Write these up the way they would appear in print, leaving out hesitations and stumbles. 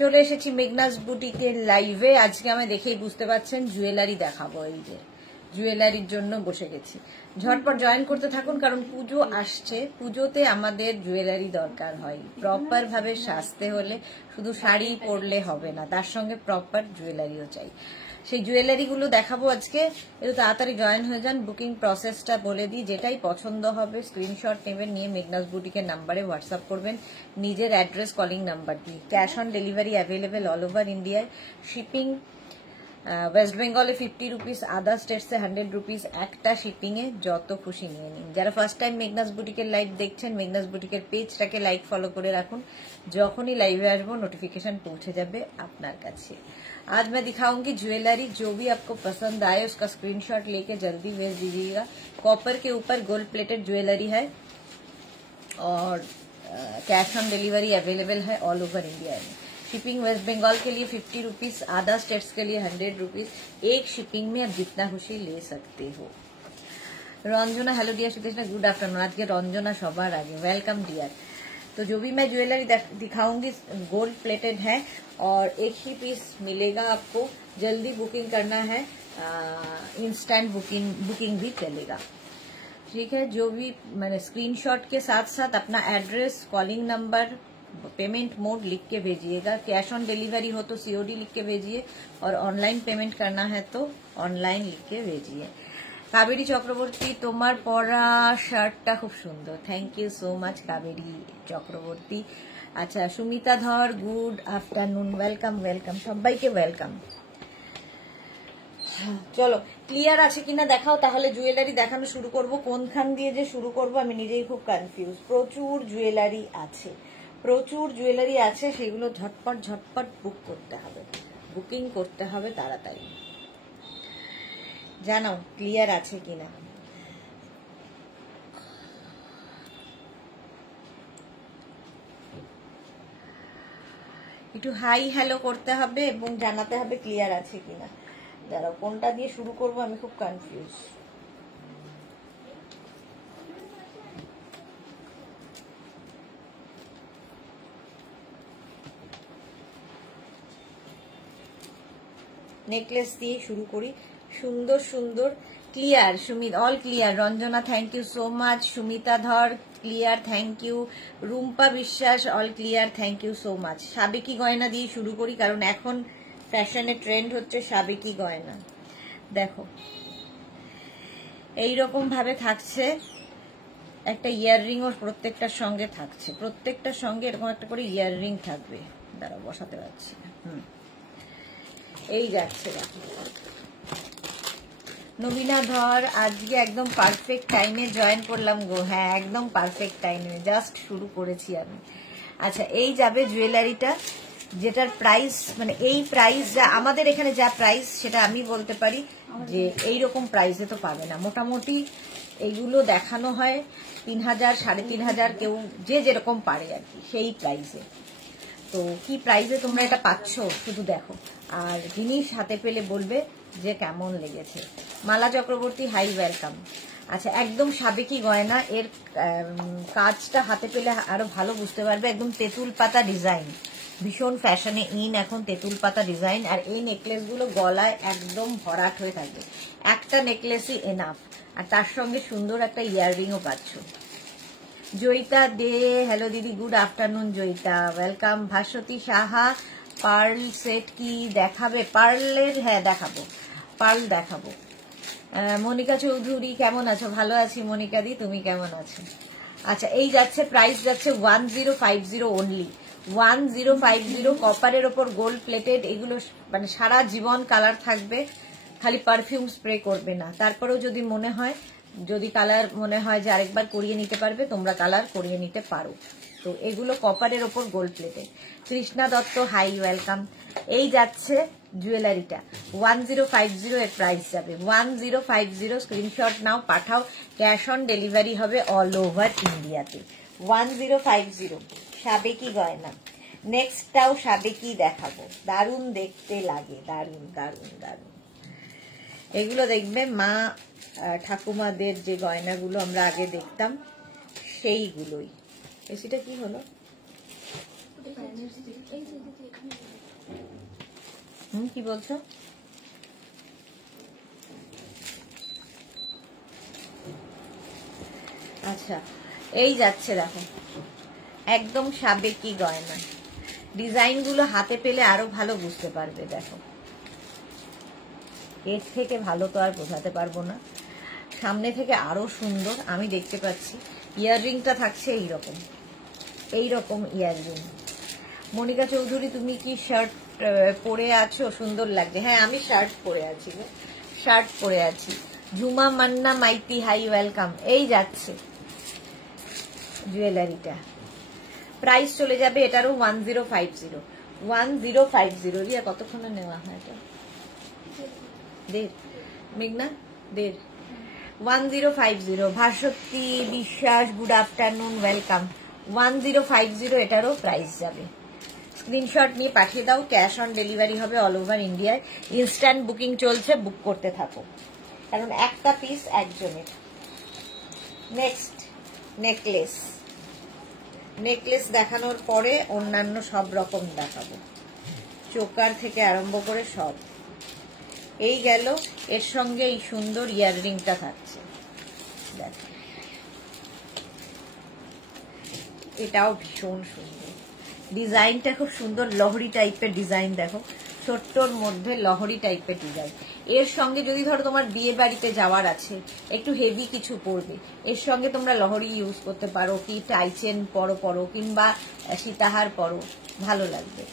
চলে এসেছি মেঘনাস বুটিকের লাইভে। আজকে আমি দেখেই বুঝতে পারছেন জুয়েলারি দেখাবো। এই যে জুয়েলারির জন্য বসে গেছি। ঝটপট জয়েন করতে থাকুন, কারণ পুজো আসছে। পুজোতে আমাদের জুয়েলারি দরকার হয়। প্রপার ভাবে সাজতে হলে শুধু শাড়ি পরলে হবে না, তার সঙ্গে প্রপার জুয়েলারিও চাই। সেই জুয়েলারিগুলো দেখাবো আজকে। একটু তাড়াতাড়ি জয়েন হয়ে যান। বুকিং প্রসেসটা বলে দিই, যেটাই পছন্দ হবে স্ক্রিনশট নেবেন, নিয়ে মেঘনাস বুটিকের নাম্বারে হোয়াটসঅ্যাপ করবেন নিজের অ্যাড্রেস কলিং নাম্বার দিয়ে। Cash on delivery available all over ইন্ডিয়ায়। শিপিং ওয়েস্ট বেঙ্গলে 50 রুপিস, আদার স্টেটসে 100 রুপিস। একটা শিপিংয়ে যত খুশি নিয়ে নিন। যারা ফার্স্ট টাইম মেঘনাস বুটিকের লাইভ দেখছেন, মেঘনাস বুটিকের পেজটাকে লাইক ফলো করে রাখুন। যখনই লাইভে আসবো নোटिफिकेशन पहुंचे যাবে আপনার কাছে। आज मैं दिखाऊंगी ज्वेलरी। जो भी आपको पसंद आए उसका स्क्रीनशॉट लेके जल्दी भेज दीजिएगा। कॉपर के ऊपर गोल्ड प्लेटेड ज्वेलरी है और कैश ऑन डिलीवरी अवेलेबल है ऑल ओवर इंडिया में। शिपिंग वेस्ट बंगाल के लिए 50 रुपीज, अदर स्टेट्स के लिए 100 रुपीज। एक शिपिंग में आप जितना खुशी ले सकते हो। Ranjana hello dear Sudeshna, good afternoon. आज के रंजना सबार आगे वेलकम डियर। तो जो भी मैं ज्वेलरी दिखाऊंगी गोल्ड प्लेटेड है और एक ही पीस मिलेगा आपको। जल्दी बुकिंग करना है, इंस्टेंट बुकिंग भी चलेगा, ठीक है। जो भी मैंने स्क्रीनशॉट के साथ साथ अपना address, calling number, payment mode लिख के भेजिएगा। कैश ऑन डिलीवरी हो तो सीओडी लिख के भेजिए और ऑनलाइन पेमेंट करना है तो ऑनलाइन लिख के भेजिए। कावेरी चक्रवर्ती, তোমার পরা শার্টটা খুব সুন্দর। Thank you so much Kaveri Chakraborty. আচ্ছা, Sumita Dhar, good afternoon, welcome welcome, সবাইকে ওয়েলকাম। চলো ক্লিয়ার আছে কিনা দেখাও, তাহলে জুয়েলারি দেখানো শুরু করব। কোনখান দিয়ে যে শুরু করব আমি নিজেই খুব কনফিউজ। প্রচুর জুয়েলারি আছে, প্রচুর জুয়েলারি আছে, সেগুলো ঝটপট ঝটপট বুক করতে হবে, বুকিং করতে হবে তাড়াতাড়ি। জানাও ক্লিয়ার আছে কিনা। একটু হাই হ্যালো করতে হবে এবং জানাতে হবে ক্লিয়ার আছে কিনা। দাঁড়াও, কোনটা দিয়ে শুরু করব আমি খুব কনফিউজ। নেকলেস দিয়ে শুরু করি। সুন্দর সুন্দর clear. Sumit all clear. Ranjana thank you so much. Sumita Dhar clear, thank you. Rumpa Biswas all clear, thank you so much. সাবেকি গয়না দিয়ে শুরু করি, কারণ এখন ফ্যাশনে ট্রেন্ড হচ্ছে সাবেকি গয়না। দেখো এইরকম ভাবে থাকছে একটা ইয়াররিং, ওর প্রত্যেকটার সঙ্গে থাকছে, প্রত্যেকটার সঙ্গে এরকম একটা করে ইয়াররিং থাকবে। দাঁড়াও বসাতে পারছি না। এই যাচ্ছে নবীনা ধর, আজকে একদম পারফেক্ট টাইমে জয়েন করলাম গো। হ্যাঁ একদম পারফেক্ট টাইমে, জাস্ট শুরু করেছি আমি। আচ্ছা, এই যাবে জুয়েলারিটা, যেটার প্রাইস মানে এই প্রাইস যা আমাদের এখানে যা প্রাইস সেটা আমি বলতে পারি যে এইরকম প্রাইসে তো পাবে না। মোটামুটি এইগুলো দেখানো হয় 3000, 3500, কেউ যে যেরকম পারে আর কি, সেই প্রাইসে। তো কি প্রাইসে তোমরা এটা পাচ্ছ শুধু দেখো, আর জিনিস হাতে পেলে বলবে যে কেমন লেগেছে। মালা চক্রবর্তী হাই ওয়েলকাম। আচ্ছা, একদম সাবেকি গয়না, এর কাজটা হাতে পেলে আরো ভালো বুঝতে পারবে। একদম তেঁতুল পাতা ডিজাইন, ভীষণ ফ্যাশনে ইন এখন তেঁতুল পাতা ডিজাইন। আর এই নেকলেসগুলো গলায় একদম ভরাট হয়ে থাকবে, একটা নেকলেসই এনাফ, আর তার সঙ্গে সুন্দর একটা ইয়াররিংও পাচ্ছ। জয়িতা দে হ্যালো দিদি, good afternoon Joyita, welcome. Bhaswati Saha pearl set কি দেখাবে? পার্লের হ্যাঁ দেখাবো, পার্ল দেখাবো। মনিকা চৌধুরী কেমন আছো? ভালো আছি মনিকা দি, তুমি কেমন আছো? আচ্ছা, এই যাচ্ছে প্রাইস যাচ্ছে 1050 অনলি, 1050। কপারের ওপর গোল্ড প্লেটেড, এগুলো মানে সারা জীবন কালার থাকবে, খালি পারফিউম স্প্রে করবে না। তারপরেও যদি মনে হয়, যদি কালার মনে হয় যে আরেকবার করিয়ে নিতে পারবে, তোমরা কালার করিয়ে নিতে পারো। তো এগুলো কপারের ওপর gold plated. Krishna Dutta high welcome. এই যাচ্ছে জুয়েলারিটা 1050 এর প্রাইস যাবে 1050। স্ক্রিনশট নাও, পাঠাও। ক্যাশ অন ডেলিভারি হবে অল ওভার ইন্ডিয়াতে। 1050 সাবেকি গয়না। নেক্সটটাও সাবেকি দেখাবো, দারুণ দেখতে লাগে, দারুণ দারুণ দারুণ। এগুলো দেখবে মা ঠাকুমাদের যে গয়নাগুলো আমরা আগে দেখতাম সেইগুলোই। এসিটা কি হলো? কি বলছো? আচ্ছা, এই যাচ্ছে দেখো, একদম সাবেকি গয়না। ডিজাইন গুলো হাতে পেলে আরো ভালো বুঝতে পারবে। দেখো, এর থেকে ভালো তো আর বোঝাতে পারবো না, সামনে থেকে আরো সুন্দর আমি দেখতে পাচ্ছি। ইয়াররিংটা থাকছে এইরকম, এইরকম ইয়াররিং। মনিকা চৌধুরী, তুমি কি শার্ট পরে আছো? সুন্দর লাগছে। হ্যাঁ, আমি শার্ট পরে আছি, শার্ট পরে আছি। Jhuma Manna Maity, hi welcome. এই যাচ্ছে জুয়েলারিটা, প্রাইস চলে যাবে এটারও 1050। 1050। রিয়া কতক্ষণে নেওয়া হয় এটা? দেড়। মেঘনা দেড়। 1050। ভাস্বতী বিশ্বাস, গুড আফটারনুন, ওয়েলকাম। 1050 এটারও প্রাইস যাবে। স্ক্রিনশট নিয়ে পাঠিয়ে দাও, ক্যাশ অন ডেলিভারি হবে অল ওভার ইন্ডিয়ায়। ইনস্ট্যান্ট বুকিং চলছে, বুক করতে থাকো, কারণ একটা পিস একজনের। Next necklace. নেকলেস দেখানোর পরে অন্যান্য সব রকম দেখাবো, চোকার থেকে আরম্ভ করে সব। এই গেল, এর সঙ্গে এই সুন্দর ইয়াররিংটা থাকছে। দেখো, এটাও ভীষণ সুন্দর, ডিজাইনটা খুব সুন্দর, লহরি টাইপের ডিজাইন। দেখো, ছোট্টর মধ্যে লহরি টাইপের ডিজাইন। এর সঙ্গে যদি ধরো তোমার বিয়ে বাড়িতে যাওয়ার আছে, একটু হেভি কিছু পরবে, এর সঙ্গে তোমরা লহরি ইউজ করতে পারো, কি টাইচেন পরো কিংবা সীতাহার পরো, ভালো লাগবে।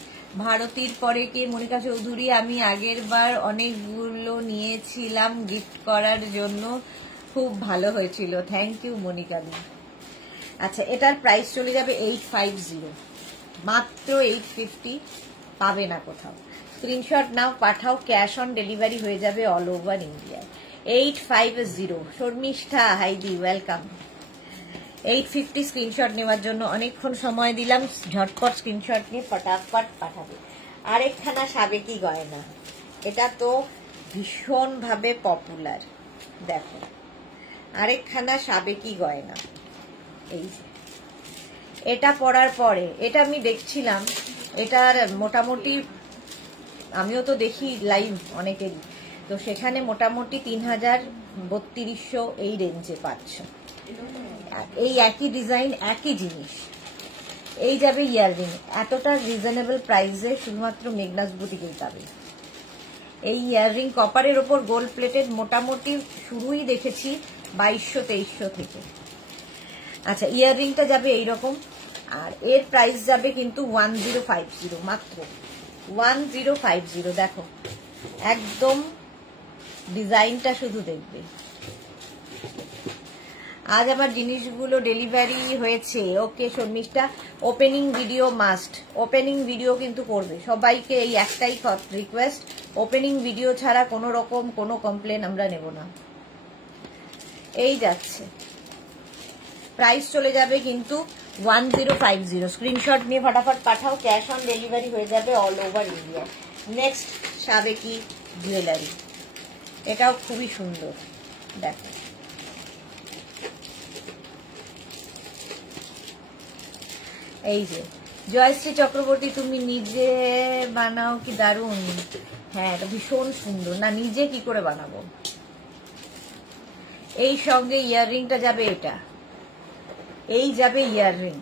ভারতীর পরে কি মনিকা চৌধুরী, আমি আগের বার অনেকগুলো নিয়েছিলাম গিফট করার জন্য, খুব ভালো হয়েছিল। থ্যাংক ইউ মনিকা দি। আচ্ছা, এটার প্রাইস চলে যাবে 850, মাত্র 850, পাবে না কোথাও। স্ক্রিনশট নাও, পাঠাও, ক্যাশ অন ডেলিভারি হয়ে যাবে অল ওভার ইন্ডিয়ায়। 850। শর্মিষ্ঠা হাইদি, ওয়েলকাম। 850 স্ক্রিনশট নেওয়ার জন্য অনেকক্ষণ সময় দিলাম, ঝটপট স্ক্রিনশট নিয়ে ফটাফট পাঠাবে। আরেকখানা সাবেকি গয়না, এটা তো ভীষণ ভাবে পপুলার। দেখো, আরেকখানা সাবেকি গয়না, এই এটা পরার পরে, এটা আমি দেখছিলাম, এটার মোটামুটি আমিও তো দেখি লাইভ অনেকেরই, তো সেখানে মোটামুটি 3000-3200 এই রেঞ্জে পাচ্ছ। এই একই ডিজাইন, একই জিনিস। এই যাবে ইয়াররিং, এতটা রিজনেবল প্রাইসে শুধুমাত্র মেঘনাস বুটিকেই পাবে। এই ইয়াররিং কপারের ওপর গোল্ড প্লেটেড, মোটামুটি শুরুই দেখেছি 2200-2300 থেকে। আচ্ছা, ইয়াররিংটা যাবে এইরকম, আর এর প্রাইস যাবে কিন্তু 1050, মাত্র 1050। দেখো, একদম ডিজাইনটা শুধু দেখবে। আজ আমার জিনিসগুলো ডেলিভারি হয়েছে। Okay Sharmistha, opening video must, opening video কিন্তু করবে সবাইকে। এই একটাই রিকোয়েস্ট, ওপেনিং ভিডিও ছাড়া কোনো রকম কোনো কমপ্লেন আমরা নেব না। এই যাচ্ছে, প্রাইস চলে যাবে কিন্তু 1050। স্ক্রিনশট নিয়ে ফটাফট পাঠাও, ক্যাশ অন ডেলিভারি হয়ে যাবে অল ওভার ইন্ডিয়া। নেক্সট সাবেকি জুয়েলারি, এটাও খুবই সুন্দর। দেখো, এই যে জয়শ্রী চক্রবর্তী, তুমি নিজে বানাও কি? দারুণ। হ্যাঁ, এটা ভীষণ সুন্দর। না, নিজে কি করে বানাবো। এই সঙ্গে ইয়াররিংটা যাবে, এটা এই যাবে ইয়াররিং।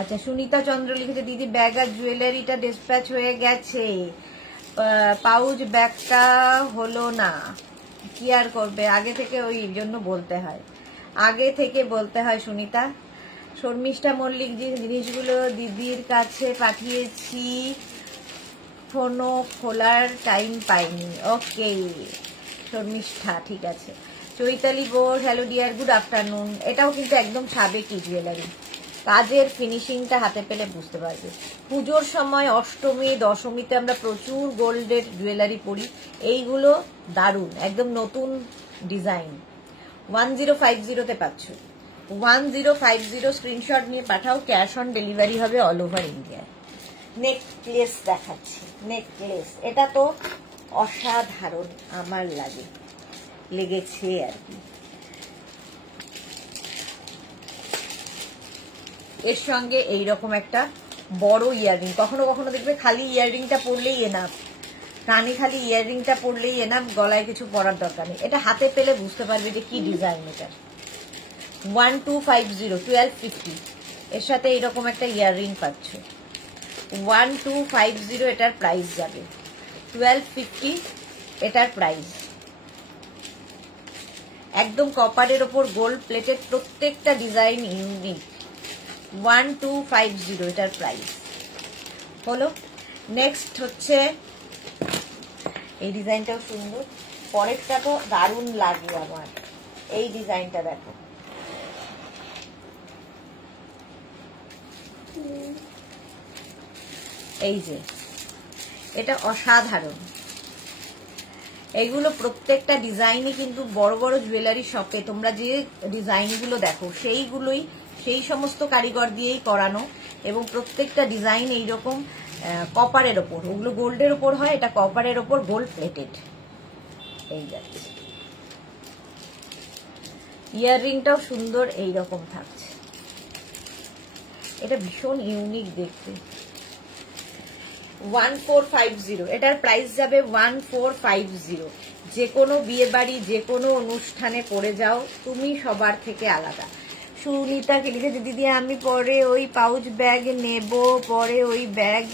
আচ্ছা, সুনিতা চন্দ্র লিখেছে, দিদি ব্যাগ আর জুয়েলারিটা ডিসপ্যাচ হয়ে গেছে, পাউচ ব্যাগটা হলো না, কি আর করবে, আগে থেকে ওই জন্য বলতে হয়, আগে থেকে বলতে হয় সুনিতা। শর্মিষ্ঠা মল্লিক, যে জিনিসগুলো দিদির কাছে পাঠিয়েছি, ফোনও খোলার টাইম পাইনি। ওকে শর্মিষ্ঠা, ঠিক আছে। Chaitali Bose, hello dear, good afternoon. এটাও কিন্তু একদম সাবেকি জুয়েলারি, কাজের ফিনিশিংটা হাতে পেলে বুঝতে পারবে। পুজোর সময় অষ্টমী দশমীতে আমরা প্রচুর গোল্ডের জুয়েলারি পরি, এইগুলো দারুণ, একদম নতুন ডিজাইন। 1050-তে পাচ্ছ। 1050 স্ক্রিনশট নিয়ে পাঠাও, ক্যাশ অন ডেলিভারি হবে অল ওভার ইন্ডিয়ায়। নেকলেস দেখাচ্ছি, নেকলেস, এটা তো অসাধারণ আমার লেগেছে আর কি। এর সঙ্গে এইরকম একটা বড় ইয়াররিং। কখনো কখনো দেখবে খালি ইয়াররিংটা পরলেই এনাফ, কানে খালি ইয়াররিংটা পরলেই এনাফ, গলায় কিছু পরার দরকার নেই। এটা হাতে পেলে বুঝতে পারবে যে কি ডিজাইন এটা। 1250 1250 এর সাথে এইরকম একটা ইয়াররিং পাচ্ছ। 1250 এটার প্রাইস যাবে, 1250 এটার প্রাইস। একদম কপারের ওপর গোল্ড প্লেটেড, প্রত্যেকটা ডিজাইন ইউনিক। 1250 এটার প্রাইস হলো। নেক্সট হচ্ছে এই ডিজাইনটাও সুন্দর, পরেরটা তো দারুণ লাগে আমার। এই ডিজাইনটা দেখো, এই যে এটা অসাধারণ। এইগুলো প্রত্যেকটা ডিজাইনই কিন্তু বড় বড় জুয়েলারি শপে তোমরা যে ডিজাইনগুলো দেখো সেইগুলোই সেই সমস্ত কারিগর দিয়েই করানো, এবং প্রত্যেকটা ডিজাইন এইরকম কপারের ওপর, ওগুলো গোল্ডের ওপর হয়, এটা কপারের ওপর গোল্ড প্লেটেড। এই যাচ্ছে ইয়াররিংটাও সুন্দর এইরকম থাকছে, এটা ভীষণ ইউনিক দেখতে। 1450 এটার প্রাইস যাবে 1450। যে কোনো বিয়ে বাড়ি যে কোনো অনুষ্ঠানে পরে যাও তুমি, সবার থেকে আলাদা। সুনিতা কে লিখেছে, দিদি আমি পরে ওই পাউচ ব্যাগ নেব, পরে ওই ব্যাগ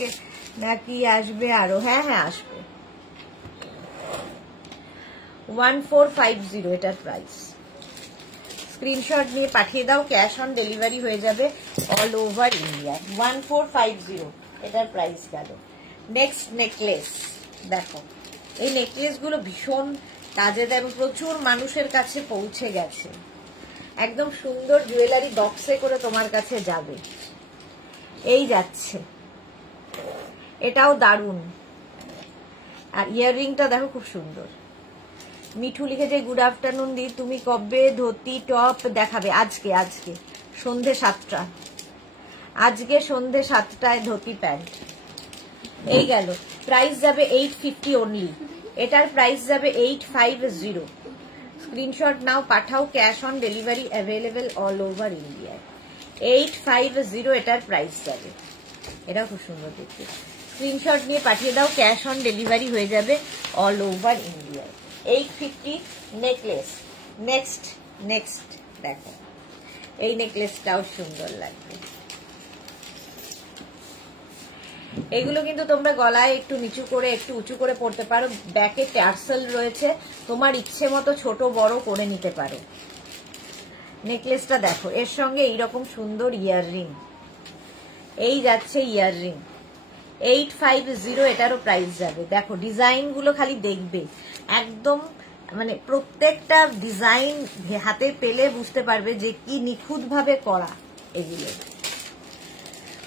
নাকি আসবে আরো? হ্যাঁ হ্যাঁ আসবে। 1450 এটার প্রাইস। স্ক্রিনশট নিয়ে পাঠিয়ে দাও, ক্যাশ অন ডেলিভারি হয়ে যাবে অল ওভার ইন্ডিয়া। 1450 এটার প্রাইস গেল। নেক্সট নেকলেস দেখো, এই নেকলেস গুলো ভীষণ কাজের এবং প্রচুর মানুষের কাছে পৌঁছে গেছে। একদম সুন্দর জুয়েলারি বক্সে করে তোমার কাছে যাবে। এই যাচ্ছে, এটাও দারুণ। আর ইয়াররিংটা দেখো খুব সুন্দর। মিঠু লিখেছে, গুড আফটারনুন দি, তুমি কবে ধুতি টপ দেখাবে? আজকে সন্ধে 7টা, আজকে সন্ধে 7টায় ধুতি প্যান্ট। এই গেল, প্রাইস যাবে 850 অনলি। এটার প্রাইস যাবে 850। স্ক্রিনশট নাও, পাঠাও, cash on delivery available all over India. 850 এটার প্রাইস যাবে। এটাও খুব সুন্দর দেখতে। স্ক্রিনশট নিয়ে পাঠিয়ে দাও, ক্যাশ অন ডেলিভারি হয়ে যাবে all over India. 850 necklace. Next দেখো, এই নেকলেসটাও সুন্দর লাগবে। এগুলো কিন্তু তোমরা গলায় একটু নিচু করে একটু উঁচু করে পড়তে পারো। ব্যাকে টার্সেল রয়েছে, তোমার ইচ্ছে মতো ছোট বড় করে নিতে পারো। নেকলেসটা দেখো, এর সঙ্গে এইরকম সুন্দর ইয়াররিং। এই যাচ্ছে ইয়াররিং 850, এটারও প্রাইস যাবে। দেখো ডিজাইন গুলো খালি দেখবে, একদম মানে প্রত্যেকটা ডিজাইন হাতে পেলে বুঝতে পারবে যে কি নিখুঁত ভাবে করা এগুলো।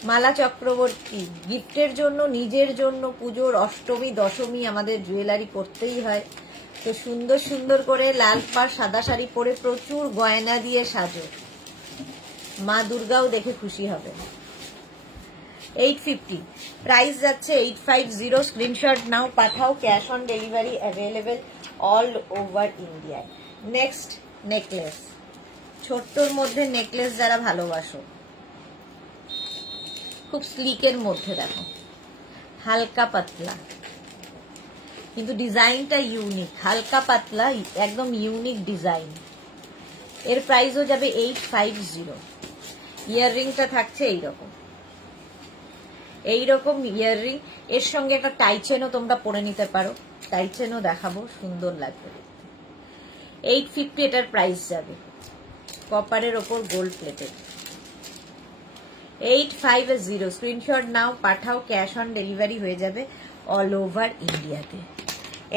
মালা চক্রবর্তী, গিফটের জন্য, নিজের জন্য, পুজোর অষ্টমী দশমী আমাদের জুয়েলারি করতেই হয়, তো সুন্দর সুন্দর করে লাল পাড় সাদা শাড়ি পরে প্রচুর গয়না দিয়ে সাজো, মা দুর্গাও দেখে খুশি হবে। 850 প্রাইস যাচ্ছে 850। স্ক্রিনশট নাও, পাঠাও, cash on delivery available all over India. Next necklace, ছোট্টর মধ্যে নেকলেস যারা ভালোবাসো, খুব স্লিকের মধ্যে দেখো, হালকা পাতলা, কিন্তু ডিজাইনটা ইউনিক। হালকা পাতলা একদম ইউনিক ডিজাইন। এর প্রাইসও যাবে 850। ইয়াররিংটা থাকছে এইরকম ইয়াররিং, এর সঙ্গে একটা টাইচেনও তোমরা পরে নিতে পারো। টাইচেনও দেখাবো, সুন্দর লাগবে। 850 এটার প্রাইস যাবে, কপারের ওপর গোল্ড প্লেটেড। 850 স্ক্রিনশট নাও, পাঠাও, ক্যাশ অন ডেলিভারি হয়ে যাবে অল ওভার ইন্ডিয়াতে।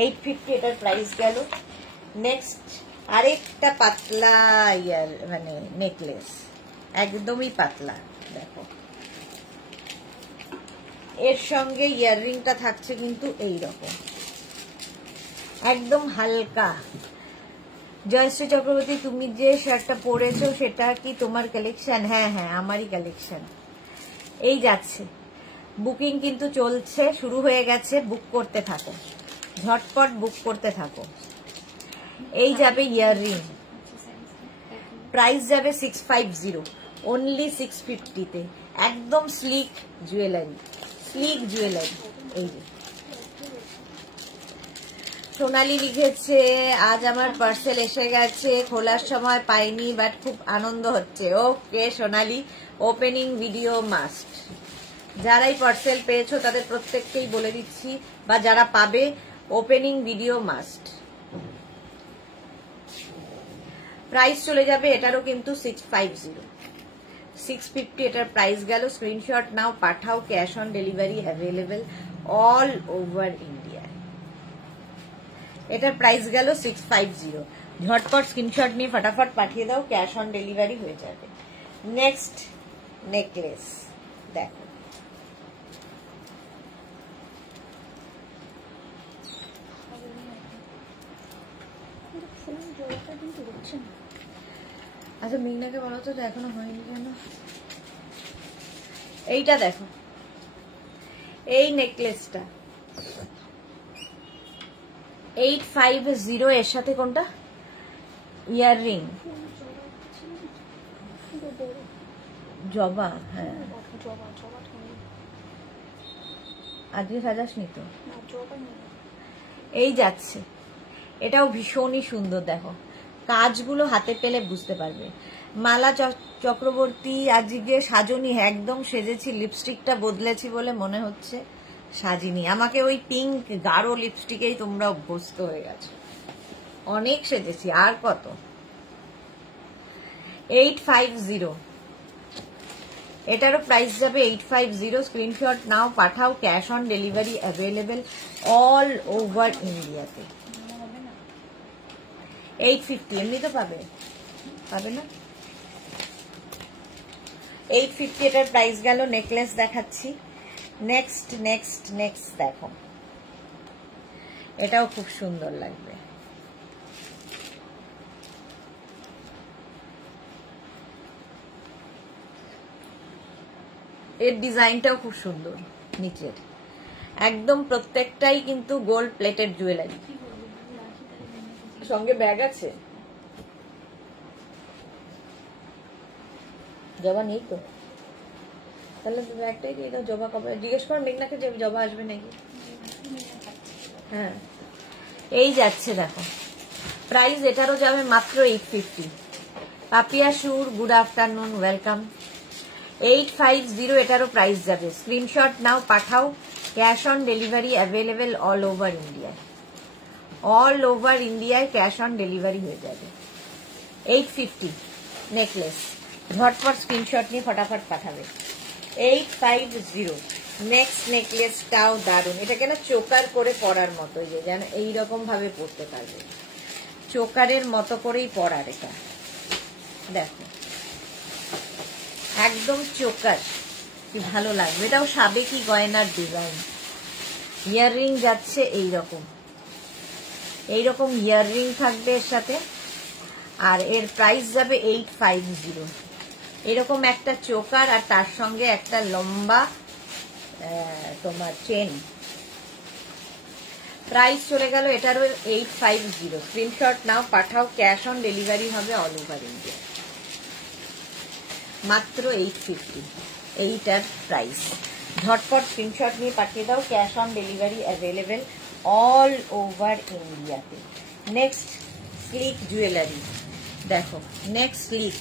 850 এটার প্রাইস গেল। নেক্সট আরেকটা পাতলা মানে নেকলেস, একদমই পাতলা দেখো, এর সঙ্গে ইয়াররিংটা থাকছে কিন্তু এইরকম একদম হালকা। জয়শ্রী চক্রবর্তী, তুমি যে শার্টটা পরেছো সেটা কি তোমার কালেকশন? হ্যাঁ হ্যাঁ, আমারই কালেকশন। এই যাচ্ছে, বুকিং কিন্তু চলছে, শুরু হয়ে গেছে, বুক করতে থাকো, ঝটপট বুক করতে থাকো। এই যাবে ইয়াররিং, প্রাইস যাবে 650, অনলি 650-তে। একদম স্লিক জুয়েলারি, স্লিক জুয়েলারি। এই যে সোনালি লিখেছে, আজ আমার পার্সেল এসে গেছে, খোলার সময় পাইনি বাট খুব আনন্দ হচ্ছে। ওকে সোনালি, ওপেনিং ভিডিও মাস্ট। যারাই পার্সেল পেয়েছো তাদের প্রত্যেককেই বলে দিচ্ছি, বা যারা পাবে, ওপেনিং ভিডিও মাস্ট। প্রাইস চলে যাবে এটারও কিন্তু 650, 650 এটার প্রাইস গেল। স্ক্রিনশট নাও, পাঠাও, cash on delivery available all over India. এটার প্রাইস গেল 650। ঝটপট স্ক্রিনশট নিয়ে ফটাফট পাঠিয়ে দাও, ক্যাশ অন ডেলিভারি হয়ে যাবে। নেক্সট নেকলেস দেখো, আচ্ছা মিনাকে বলো তো এখনো হয়নি কেন। এইটা দেখো, এই নেকলেসটা 850 এর সাথে কোনটা ইয়াররিং, জবা। হ্যাঁ আজকে সাজাসনি তো, এই যাচ্ছে। এটাও ভীষণই সুন্দর, দেখো কাজগুলো হাতে পেলে বুঝতে পারবে। মালা চক্রবর্তী, আজকে সাজনি? একদম সেজেছি, লিপস্টিকটা বদলেছি বলে মনে হচ্ছে সাজিনি। আমাকে ওই পিঙ্ক গাঢ় লিপস্টিকেই তোমরা অভ্যস্ত হয়ে গেছো। অনেক সেজেছি, আর কত। 850, এটারও প্রাইস যাবে 850। স্ক্রিনশট নাও, পাঠাও, cash on delivery available all over ইন্ডিয়াতে। 850 এমনি তো পাবে, পাবে না? 850 এটার প্রাইস গেল। নেকলেস দেখাচ্ছি। নেক্সট নেক্সট নেক্সট দেখো, এটাও খুব সুন্দর লাগবে। এর ডিজাইনটাও খুব সুন্দর, নিচের একদম প্রত্যেকটাই কিন্তু গোল্ড প্লেটেড জুয়েলারি। সঙ্গে ব্যাগ আছে, জবা নেই তো, তাহলে ব্যাগটাই দিয়ে দাও। জবা কবে জিজ্ঞেস কর মেঘনাকে যে জবা আসবে নাকি। হ্যাঁ এই যাচ্ছে দেখো, প্রাইস এটারও যাবে মাত্র 850। পাপিয়া সুর, গুড আফটারনুন, ওয়েলকাম। 850 এটারও প্রাইস যাবে। স্ক্রিনশট নাও, পাঠাও, cash on delivery available all over India. All over ইন্ডিয়ায় ক্যাশ অন ডেলিভারি হয়ে যাবে। 850 নেকলেস, ঝটপট স্ক্রিনশট নিয়ে ফটাফট পাঠাবে। 850। নেক্সট নেকলেসটাও দারুণ, এটা কেন চোকার করে পরার মতো, যে যেন এইরকম ভাবে পরতে পারবে, চোকারের মতো করেই পরার। এটা দেখো একদম চোকার, কি ভালো লাগবে। এটাও সাবেকি গয়নার ডিজাইন। ইয়াররিং যাচ্ছে এইরকম, এইরকম ইয়াররিং থাকবে এর সাথে, আর এর প্রাইস যাবে 850। এরকম একটা চোকার আর তার সঙ্গে একটা লম্বা তোমার চেন। প্রাইস চলে গেল এটারও 850। স্ক্রিনশট নাও, পাঠাও, ক্যাশ অন ডেলিভারি হবে অল ওভার ইন্ডিয়া। মাত্র 850 এইটার প্রাইস। ঝটপট স্ক্রিনশট নিয়ে পাঠিয়ে দাও, cash on delivery available all over ইন্ডিয়াতে। নেক্সট স্লিক জুয়েলারি দেখো, নেক্সট স্লিক,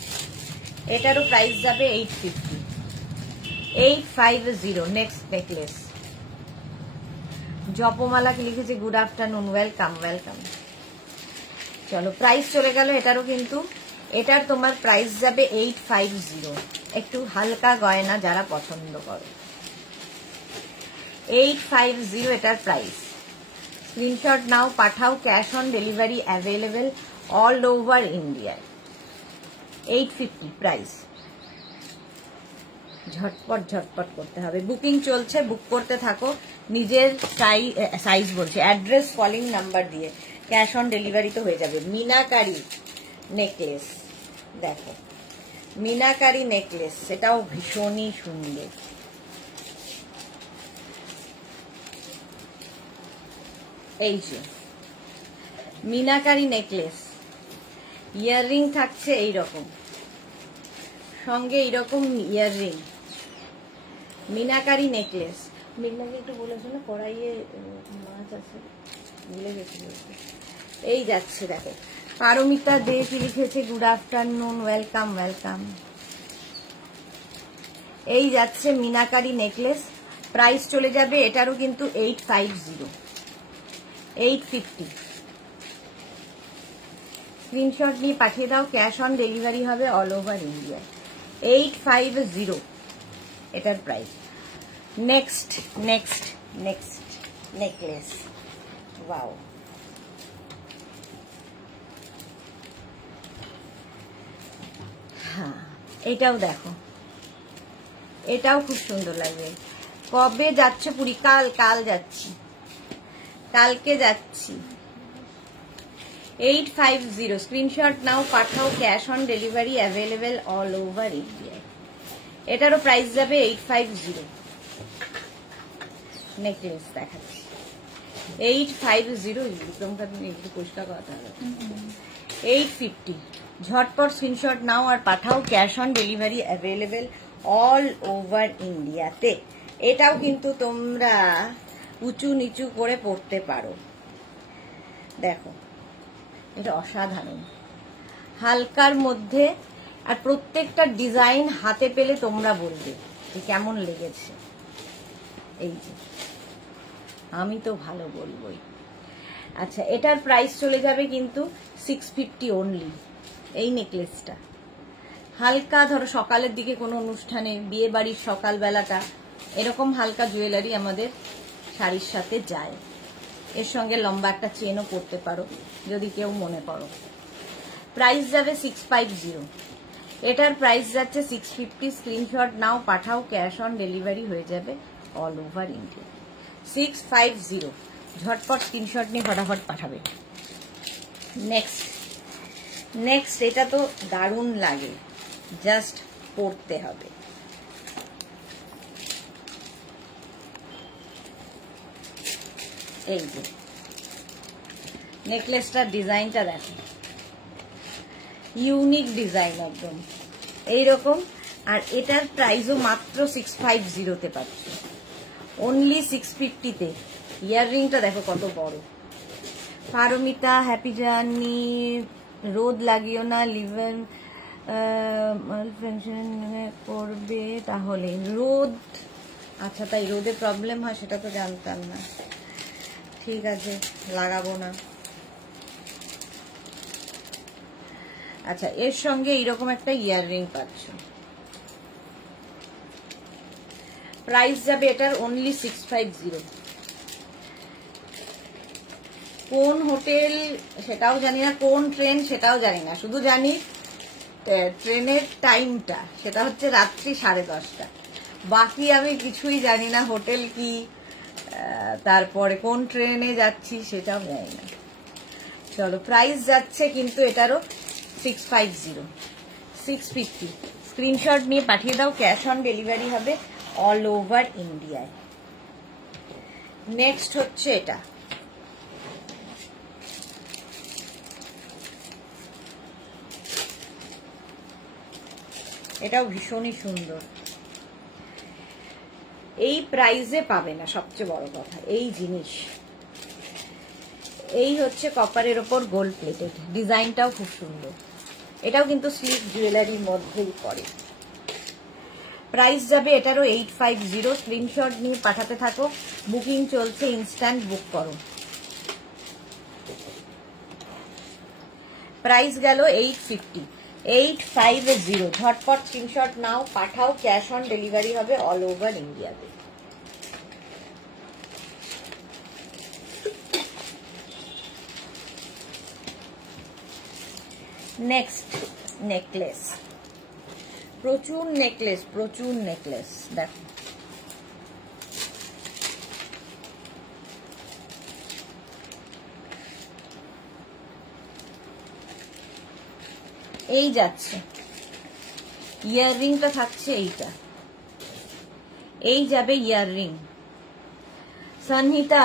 এটারও প্রাইস যাবে 850। 850 নেক্সট নেকলেস। জপমালাকে লিখেছে গুড আফটারনুন, ওয়েলকাম ওয়েলকাম। চলো প্রাইস চলে গেল এটারও, কিন্তু এটার তোমার প্রাইস যাবে 850। একটু হালকা গয়না যারা পছন্দ করো, 850 এটার প্রাইস। স্ক্রিনশট নাও, পাঠাও, cash on delivery available all over India. 850 price. ঝটপট ঝটপট করতে হবে, বুকিং চলছে, বুক করতে থাকো নিজের সাইজ বলছে, অ্যাড্রেস, কলিং নাম্বার দিয়ে। ক্যাশ অন ডেলিভারি তো হয়ে যাবে। মিনাকারি নেকলেস দেখো, মিনাকারি নেকলেস, সেটাও ভীষণই সুন্দর। এই যে মিনাকারি নেকলেস, ইয়াররিং থাকছে এইরকম, সঙ্গে এইরকম ইয়াররিং, মিনাকারি নেকলেস। মিনাকে একটু বলেছো না কড়াইয়ে মাছ আছে, ভুলে গেছি বলতে। এই যাচ্ছে দেখো, পারমিতা দে কি লিখেছে, গুড আফটারনুন, ওয়েলকাম ওয়েলকাম। এই যাচ্ছে মিনাকারি নেকলেস, প্রাইস চলে যাবে এটারও কিন্তু 850, 850। স্ক্রিনশট নিয়ে পাঠিয়ে দাও, ক্যাশ অন ডেলিভারি হবে অল ওভার ইন্ডিয়া। 850 এটার price. Next next next necklace, wow, হ্যাঁ এটাও দেখো, এটাও খুব সুন্দর লাগবে। কবে যাচ্ছে পুরী? কাল, কাল যাচ্ছি, কালকে যাচ্ছি। 850, স্ক্রিনশট নাও, পাঠাও, cash on delivery available all over India. এটারও প্রাইস যাবে 850। নেকলেস দেখাচ্ছি 850, একটু পরিষ্কার কথা হবে। 850, ঝটপট স্ক্রিনশট নাও আর পাঠাও, cash on delivery available all over ইন্ডিয়াতে। এটাও কিন্তু তোমরা উঁচু নিচু করে পড়তে পারো। দেখো এটা অসাধারণ, হালকার মধ্যে, আর প্রত্যেকটা ডিজাইন হাতে পেলে তোমরা বলবে যে কেমন লেগেছে। এই যে আমি তো ভালো বলবোই। আচ্ছা, এটার প্রাইস চলে যাবে কিন্তু 650 অনলি। এই নেকলেসটা হালকা, ধরো সকালের দিকে কোনো অনুষ্ঠানে, বিয়ে বাড়ির সকালবেলাটা, এরকম হালকা জুয়েলারি আমাদের শাড়ির সাথে যায়। এর সঙ্গে লম্বা একটা চেনও করতে পারো যদি কেউ মনে করো। প্রাইস যাবে 650, এটার প্রাইস যাচ্ছে 650। স্ক্রিনশট নাও, পাঠাও, ক্যাশ অন ডেলিভারি হয়ে যাবে অল ওভার ইন্ডিয়া। 650, ঝটপট স্ক্রিনশট নিয়ে ফটাফট পাঠাবে। নেক্সট নেক্সট, এটা তো দারুণ লাগে, জাস্ট পড়তে হবে। এই যে নেকলেসটার ডিজাইনটা দেখো, ইউনিক ডিজাইন একদম এইরকম। আর এটার প্রাইসও মাত্র 650-তে পাচ্ছ, অনলি 650-তে। ইয়াররিংটা দেখো কত বড়। পারমিতা হ্যাপি জার্নি, রোদ লাগিও না, লিভার মালফাংশন করবে তাহলে। রোদ, আচ্ছা তাই রোদে প্রবলেম হয়, সেটা তো জানতাম না। ঠিক আছে, লাগাবো না। আচ্ছা, এর সঙ্গে এইরকম একটা ইয়াররিং পাচ্ছ, প্রাইস যাবে এটার অনলি 650। কোন হোটেল সেটাও জানি না, কোন ট্রেন সেটাও জানি না, শুধু জানি ট্রেনের টাইমটা, সেটা হচ্ছে রাত্রি 10:30। বাকি আমি কিছুই জানি না, হোটেল কি, তারপরে কোন ট্রেনে যাচ্ছি সেটাও জানি না। চলো, প্রাইস যাচ্ছে কিন্তু এটারও 650, 650। স্ক্রিনশট নিয়ে পাঠিয়ে দাও, ক্যাশ অন ডেলিভারি হবে অল ওভার ইন্ডিয়ায়। নেক্সট হচ্ছে এটা, এটাও ভীষণই সুন্দর। এই প্রাইসে পাবে না, সবচেয়ে বড় কথা এই জিনিস। এই হচ্ছে কপারের ওপর গোল্ড প্লেটেড, ডিজাইনটাও খুব সুন্দর। এটাও কিন্তু স্লিপ জুয়েলারির মধ্যেই পড়ে। প্রাইস যাবে এটারও 850। স্ক্রিনশট নিয়ে পাঠাতে থাকো, বুকিং চলছে, ইনস্ট্যান্ট বুক করো। প্রাইস গেল 850, 850। ঝটপট স্ক্রিনশট নাও, পাঠাও, ক্যাশ অন ডেলিভারি হবে অল ওভার ইন্ডিয়াতে। নেক্সট নেকলেস, প্রচুর নেকলেস, প্রচুর নেকলেস। দেখো এই যাচ্ছে, ইয়াররিংটা থাকছে এইটা, এই যাবে ইয়াররিং। সন্হিতা,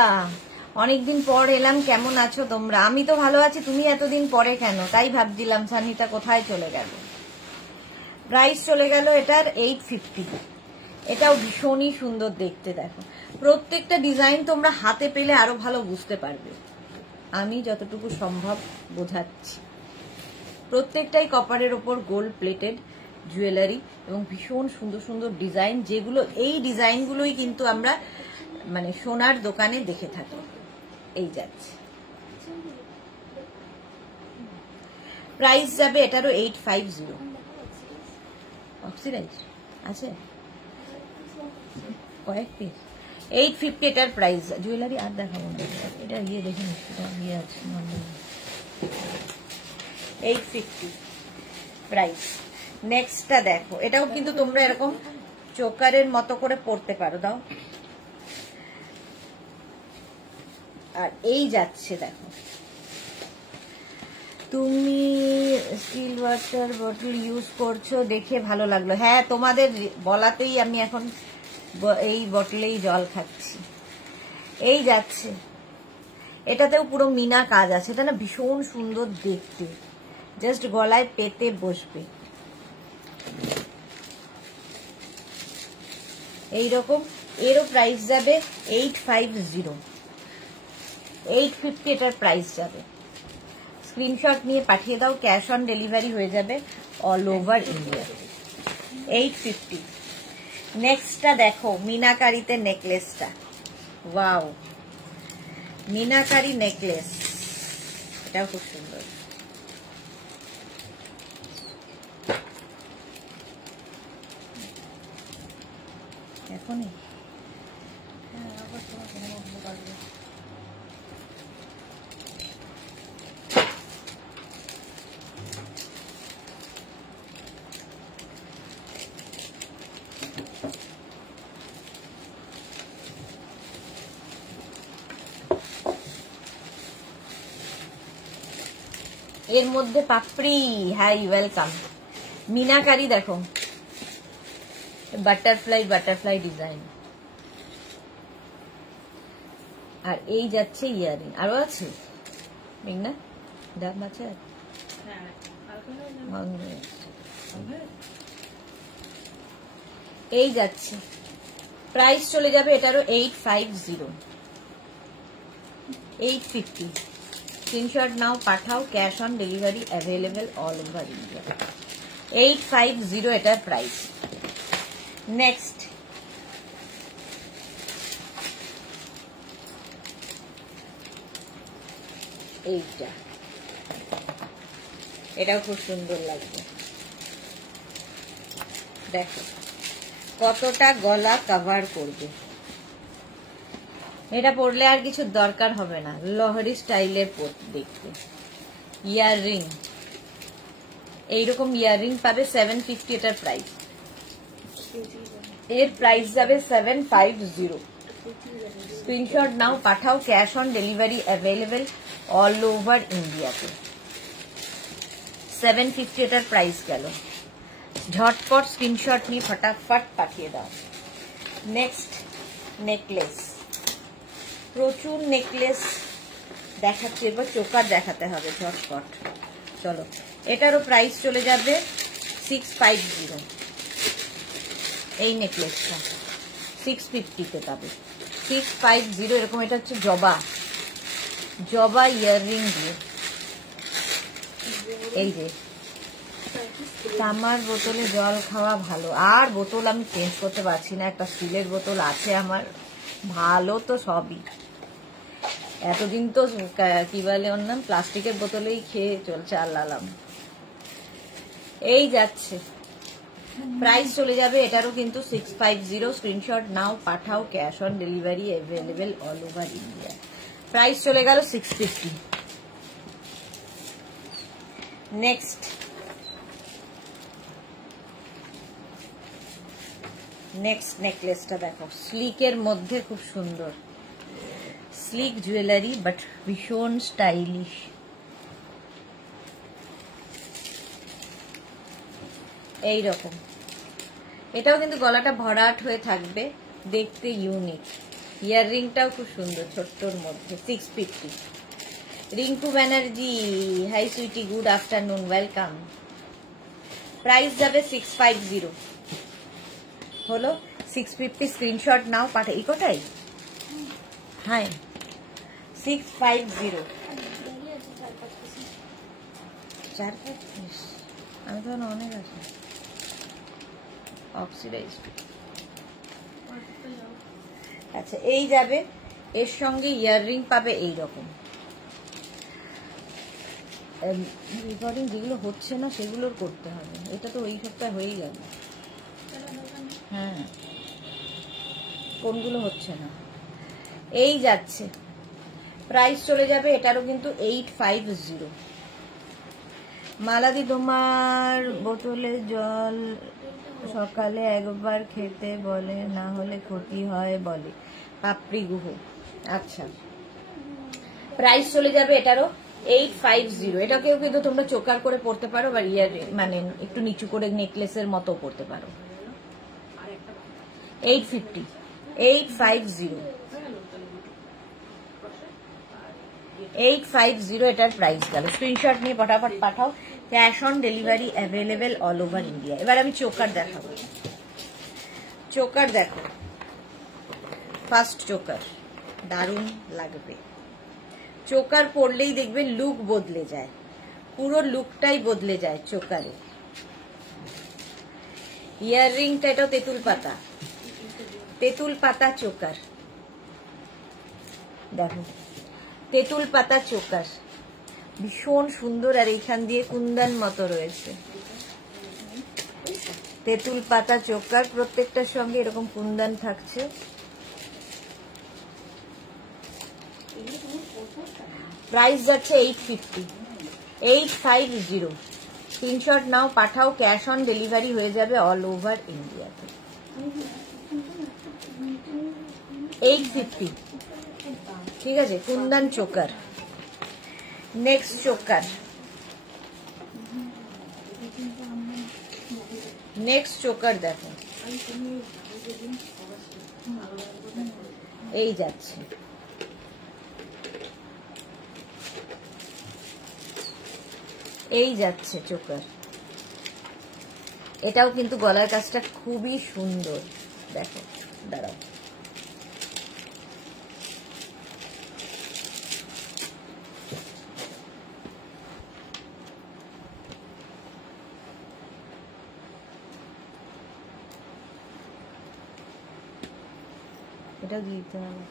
অনেকদিন পর এলাম, কেমন আছো তোমরা? আমি তো ভালো আছি, তুমি এতদিন পরে কেন, তাই ভাবছিলাম সন্হিতা কোথায় চলে গেল। প্রাইস চলে গেল এটার 850, এটাও ভীষণই সুন্দর দেখতে। দেখো প্রত্যেকটা ডিজাইন তোমরা হাতে পেলে আরো ভালো বুঝতে পারবে, আমি যতটুকু সম্ভব বোঝাচ্ছি। প্রত্যেকটাই কপারের ওপর গোল্ড প্লেটেড জুয়েলারি এবং ভীষণ সুন্দর সুন্দর ডিজাইন, যেগুলো এই ডিজাইনগুলোই কিন্তু আমরা মানে সোনার দোকানে দেখে থাকি। এই যাচ্ছে, প্রাইস যাবে এটারও 850। অক্সিডাইজ আছে কয়েক পিস, 850 এটার প্রাইস। জুয়েলারি আর দেখাবো না, এটা ইয়ে দেখে নিচ্ছি, এটা ইয়ে আছে 850 প্রাইস। নেক্সটটা দেখো, এটাও কিন্তু তোমরা এরকম চোকারের মতো করে পড়তে পারো। দাও, আর এই যাচ্ছে দেখো, তুমি স্টিল ওয়াটার বটল ইউজ করছো দেখে ভালো লাগলো। হ্যাঁ, তোমাদের বলাতেই আমি এখন এই বটলেই জল খাচ্ছি। এই যাচ্ছে, এটাতেও পুরো মিনা কাজ আছে, এটা না ভীষণ সুন্দর দেখতে, জাস্ট গলায় পেতে বসবে এইরকম। এরও প্রাইস যাবে 850, 850 এটার প্রাইস যাবে। স্ক্রিনশট নিয়ে পাঠিয়ে দাও, ক্যাশ অন ডেলিভারি হয়ে যাবে অল ওভার ইন্ডিয়া। 850। নেক্সটটা দেখো, মিনাকারিতে নেকলেসটা, ওয়াও, মিনাকারি নেকলেস, এটাও খুব সুন্দর। এখনই এর মধ্যে পাপড়ি, হাই ওয়েলকাম। মিনাকারি দেখো, বাটারফ্লাই ডিজাইন। আর এই যাচ্ছে ইয়ারিং, আরো আছে ঠিক না, দাম আছে। এই যাচ্ছে, প্রাইস চলে যাবে এটারও 850, 850। স্ক্রিনশট নাও, পাঠাও, cash on delivery available all over India. 850 এটার প্রাইস। নেক্সট এইটা, এটাও খুব সুন্দর লাগবে। দেখো কতটা গলা কভার করবে, এটা পরলে আর কিছু দরকার হবে না, লহরি স্টাইলের দেখতে। ইয়াররিং, এইরকম ইয়াররিং পাবে 750 এটার প্রাইস। এর প্রাইস যাবে 750। স্ক্রিনশট নাও, পাঠাও, cash on delivery available all over ইন্ডিয়াতে। 750 এটার প্রাইস গেল। ঝটপট স্ক্রিনশট নিয়ে ফটাফট পাঠিয়ে দাও। নেক্সট নেকলেস, প্রচুর নেকলেস দেখাচ্ছে, এবার চোকার দেখাতে হবে ঝটপট। চলো, এটারও প্রাইস চলে যাবে 650। এই নেকলেসটা 650-তে পাবে, 650 এরকম। এটা হচ্ছে জবা ইয়াররিং দিয়ে। এই যে তামার বোতলে জল খাওয়া ভালো, আর বোতল আমি চেঞ্জ করতে পারছি না, একটা স্টিলের বোতল আছে আমার, ভালো তো সবই। এতদিন তো কি বলে ওর নাম, প্লাস্টিকের বোতলেই খেয়ে চলছে আল্লালাম। এই যাচ্ছে, প্রাইস চলে যাবে এটারও কিন্তু 650। স্ক্রিনশট নাও, পাঠাও, cash on delivery available all over India. Price চলে গেল 650। নেক্সট নেকলেসটা দেখো, স্লিকের মধ্যে খুব সুন্দর, স্লিক জুয়েলারি বাট ভীষণ স্টাইলিশ। এইরকম, এটাও কিন্তু গলাটা ভরাট হয়ে থাকবে, দেখতে ইউনিক। ইয়াররিংটাও খুব সুন্দর, ছোট্টর মধ্যে। 650। Rinku Banerjee, hi sweety, good afternoon, welcome. Price যাবে 650 হলো। 650 স্ক্রিনশট নাও, পাঠা এই কোটাই। হ্যাঁ 650 4-5 পিস, আমি তো অনেক আছে অক্সিডাইজড। আচ্ছা এই যাবে, এর সঙ্গে ইয়াররিং পাবে এইরকম। রেকর্ডিং যেগুলো হচ্ছে না সেগুলোর করতে হবে, এটা তো ওই সপ্তাহে হয়েই গেল। হ্যাঁ কোনগুলো হচ্ছে না। এই যাচ্ছে, প্রাইস চলে যাবে এটারও কিন্তু 850। মালাদি তোমার বোতলে জল সকালে একবার খেতে বলে, না হলে ক্ষতি হয় বলে, পাপড়ি গুহ। আচ্ছা প্রাইস চলে যাবে এটারও 850। এটাকেও কিন্তু তোমরা চোকার করে পড়তে পারো বা ইয়ার মানে একটু নিচু করে নেকলেসের মতো পড়তে পারো। 850 850 এটার প্রাইস গেল। স্ক্রিনশট নিয়ে ফটাফট পাঠাও, cash on delivery available all over India. এবার আমি চোকার দেখাবো। চোকার দেখো, ফার্স্ট চোকার দারুণ লাগবে। চোকার পরলেই দেখবে লুক বদলে যায়, পুরো লুকটাই বদলে যায় চোকারে। ইয়াররিংটা এটাও তেঁতুল পাতা, তেঁতুল পাতা চোকার দেখো, তেঁতুল পাতা চোকার ভীষণ সুন্দর। আর এইখান দিয়ে কুন্দন মতো রয়েছে, তেঁতুল পাতা চোকার প্রত্যেকটার সঙ্গে এরকম কুন্দন থাকছে। প্রাইস যাচ্ছে 850। স্ক্রিনশট নাও পাঠাও, ক্যাশ অন ডেলিভারি হয়ে যাবে অল ওভার ইন্ডিয়াতে। 850 ঠিক আছে, Kundan choker. Next choker, next choker দেখো, এই যাচ্ছে। এই যাচ্ছে চোকার, এটাও কিন্তু গলার কাজটা খুবই সুন্দর। দেখো দাঁড়াও, এটাও দিতে হবে।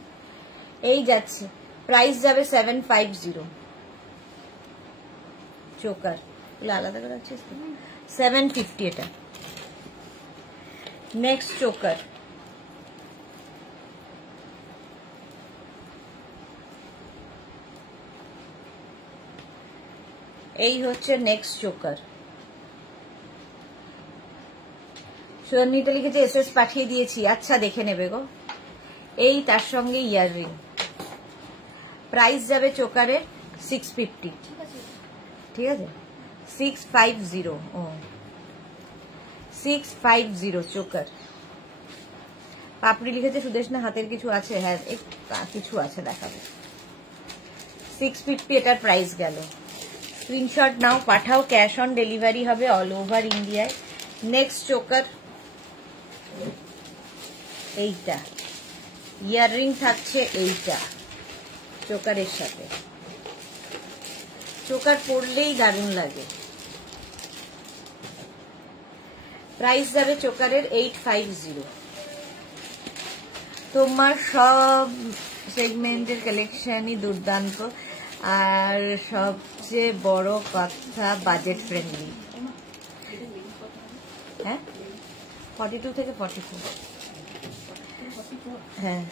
এই যাচ্ছে, প্রাইস যাবে 750। চোকার আলাদা করে আছে 750 এটা। নেক্সট চোকার, এই হচ্ছে নেক্সট চোকার। সুরনিতা লিখেছে এসএস পাঠিয়ে দিয়েছি, আচ্ছা দেখে নেবে গো। এই তার সঙ্গে ইয়াররিং, প্রাইস যাবে চোকারে 650। ঠিক আছে 650। ও 650 চোকার। পাপড়ি লিখেছে সুদেশনা হাতের কিছু আছে, হ্যাঁ কিছু আছে দেখাবে। 650 এটার প্রাইস গেল। স্ক্রিনশট নাও পাঠাও, ক্যাশ অন ডেলিভারি হবে অল ওভার ইন্ডিয়ায়। নেক্সট চোকার, এইটা ইয়াররিং থাকছে, এইটা চোকারের সাথে। চোকার পরলেই দারুণ লাগে। প্রাইস যাবে চোকারের 850। তোমার সব সেগমেন্টের কালেকশনই দুর্দান্ত, আর সবচেয়ে বড় কথা বাজেট ফ্রেন্ডলি। হ্যাঁ 42 থেকে 44। হ্যাঁ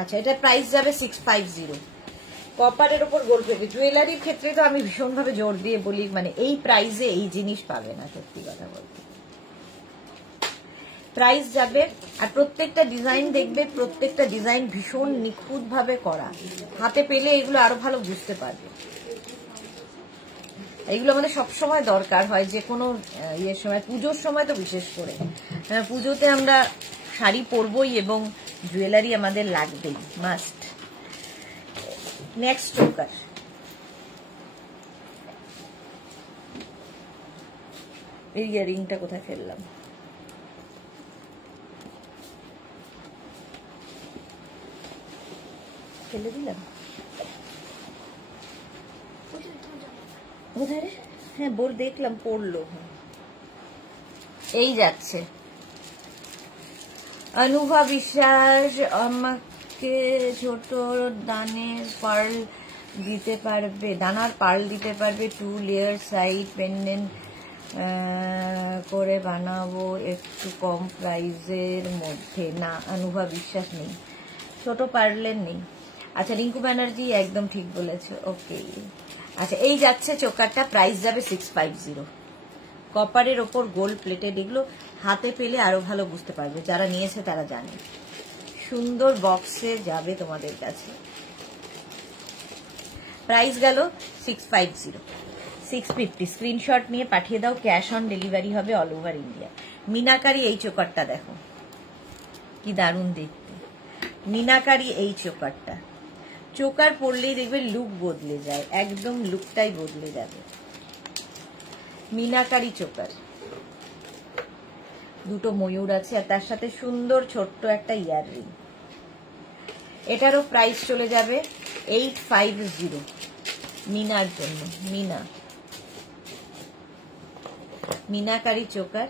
আচ্ছা, এটা প্রাইস যাবে 650। কপারের ওপর গোল্ড পেবে। জুয়েলারির ক্ষেত্রে তো আমি ভীষণভাবে জোর দিয়ে বলি, মানে এই প্রাইসে এই জিনিস পাবে না, সত্যি কথা বলতে। প্রাইস যাবে, আর প্রত্যেকটা ডিজাইন দেখবে, প্রত্যেকটা ডিজাইন ভীষণ নিখুঁত ভাবে করা। হাতে পেলে এগুলো আরো ভালো বুঝতে পারবে। এগুলো আমাদের সবসময় দরকার হয়, যে কোনো ইয়ের সময়, পুজোর সময় তো বিশেষ করে। পুজোতে আমরা শাড়ি পরবই এবং জুয়েলারি আমাদের লাগবেই, মাস্ট। নেক্সট চোকার, এই ইয়ারিংটা কোথায় ফেললাম? ফেলে দিলাম। কোথায় রে? হ্যাঁ বল, দেখলাম পড়লো। এই যাচ্ছে অনুভা বিশ্বাস আমাকে ছোট দানের পার্ল দিতে পারবে, দানার পার্ল দিতে পারবে, 2 লেয়ার সাইড পেন্ডেন্ট করে বানাবো একটু কম প্রাইসের মধ্যে। না অনুভা বিশ্বাস নেই, ছোট পার্লের নেই। আচ্ছা রিঙ্কু ব্যানার্জি একদম ঠিক বলেছো। ওকে আচ্ছা এই যাচ্ছে চোকারটা, প্রাইস যাবে 650। কপারের ওপর গোল্ড প্লেটেড, এগুলো হাতে পেলে আরো ভালো বুঝতে পারবে, যারা নিয়েছে তারা জানে। সুন্দর বক্সে যাবে তোমাদের কাছে। প্রাইস গেল 650, 650। স্ক্রিনশট নিয়ে পাঠিয়ে দাও, ক্যাশ অন ডেলিভারি হবে অল ওভার ইন্ডিয়া। মিনাকারি এই চোকারটা দেখো কি দারুণ দেখতে, মিনাকারি এই চোকারটা। চোকার পরলেই দেখবে লুক বদলে যায়, একদম লুকটাই বদলে যাবে। মিনাকারি চোকার, দুটো ময়ূর আছে আর তার সাথে সুন্দর ছোট্ট একটা ইয়াররিং। এটারও প্রাইস চলে যাবে 850 মিনার জন্য। মিনাকারি চোকার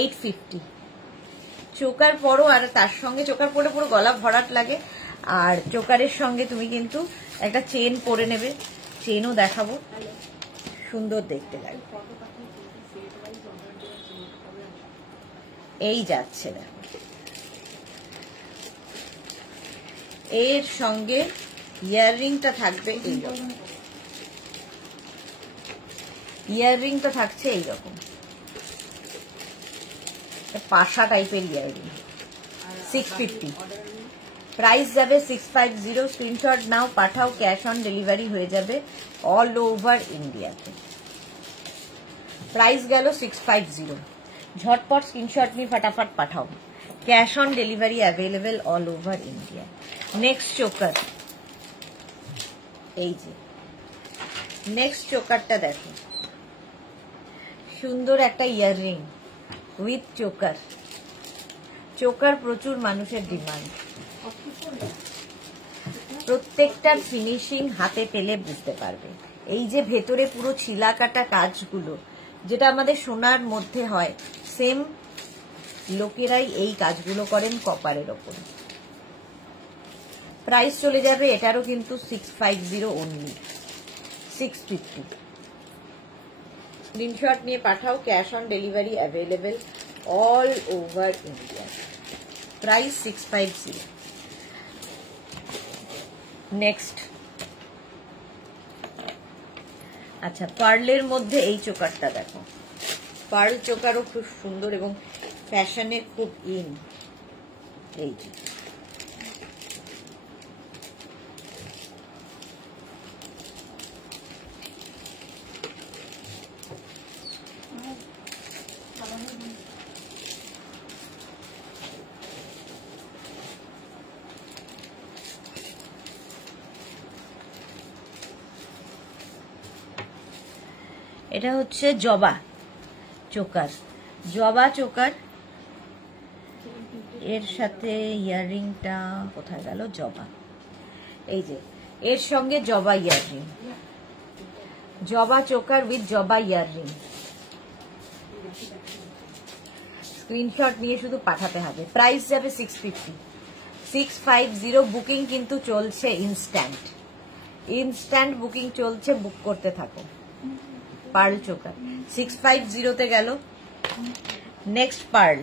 850। চোকার পরো আর তার সঙ্গে চোকার পরে পুরো গলা ভরাট লাগে, আর চোকারের সঙ্গে তুমি কিন্তু একটা চেন পরে নেবে, চেনও দেখাবো, সুন্দর দেখতে লাগে। এই যাচ্ছে দেখো, এর সঙ্গে ইয়াররিংটা থাকবে এইরকম, ইয়াররিংটা থাকছে এইরকম পাশা টাইপের ইয়াররিং। 650, প্রাইস যাবে 650। স্ক্রিনশট নাও, পাঠাও, ক্যাশ অন ডেলিভারি হয়ে যাবে অল ওভার ইন্ডিয়াতে। প্রাইস গেল 650। ঝটপট স্ক্রিনশট নিয়ে ফটাফট পাঠাও, cash on delivery available all over India. Next choker, এই যে নেক্সট চোকারটা দেখো, সুন্দর একটা ইয়াররিং উইথ চোকার। চোকার প্রচুর মানুষের ডিমান্ড, প্রত্যেকটার ফিনিশিং হাতে পেলে বুঝতে পারবে। এই যে ভেতরে পুরো ছিলা কাটা কাজগুলো যেটা আমাদের সোনার মধ্যে হয়, সেম লোকেরাই এই কাজগুলো করেন কপারের ওপর। প্রাইস চলে যাবে এটারও কিন্তু 650 অনলি, 650। স্ক্রিনশট নিয়ে পাঠাও, cash on delivery available all over India. Price 650। Next, আচ্ছা পার্লের মধ্যে এই চোকারটা দেখো, পার্ল চোকারও খুব সুন্দর এবং ফ্যাশনে খুব ইন। এই যে এটা হচ্ছে জবা চোকার, জবা চোকার। এর সাথে ইয়াররিংটা কোথায় গেল, জবা, এই যে এর সঙ্গে জবা ইয়াররিং, জবা চোকার উইথ জবা ইয়াররিং। স্ক্রিনশট নিয়ে শুধু পাঠাতে হবে। প্রাইস যাবে 650, 650। বুকিং কিন্তু চলছে ইনস্ট্যান্ট, ইনস্ট্যান্ট বুকিং চলছে, বুক করতে থাকো। পার্ল চোকার 650-তে গেল। নেক্সট পার্ল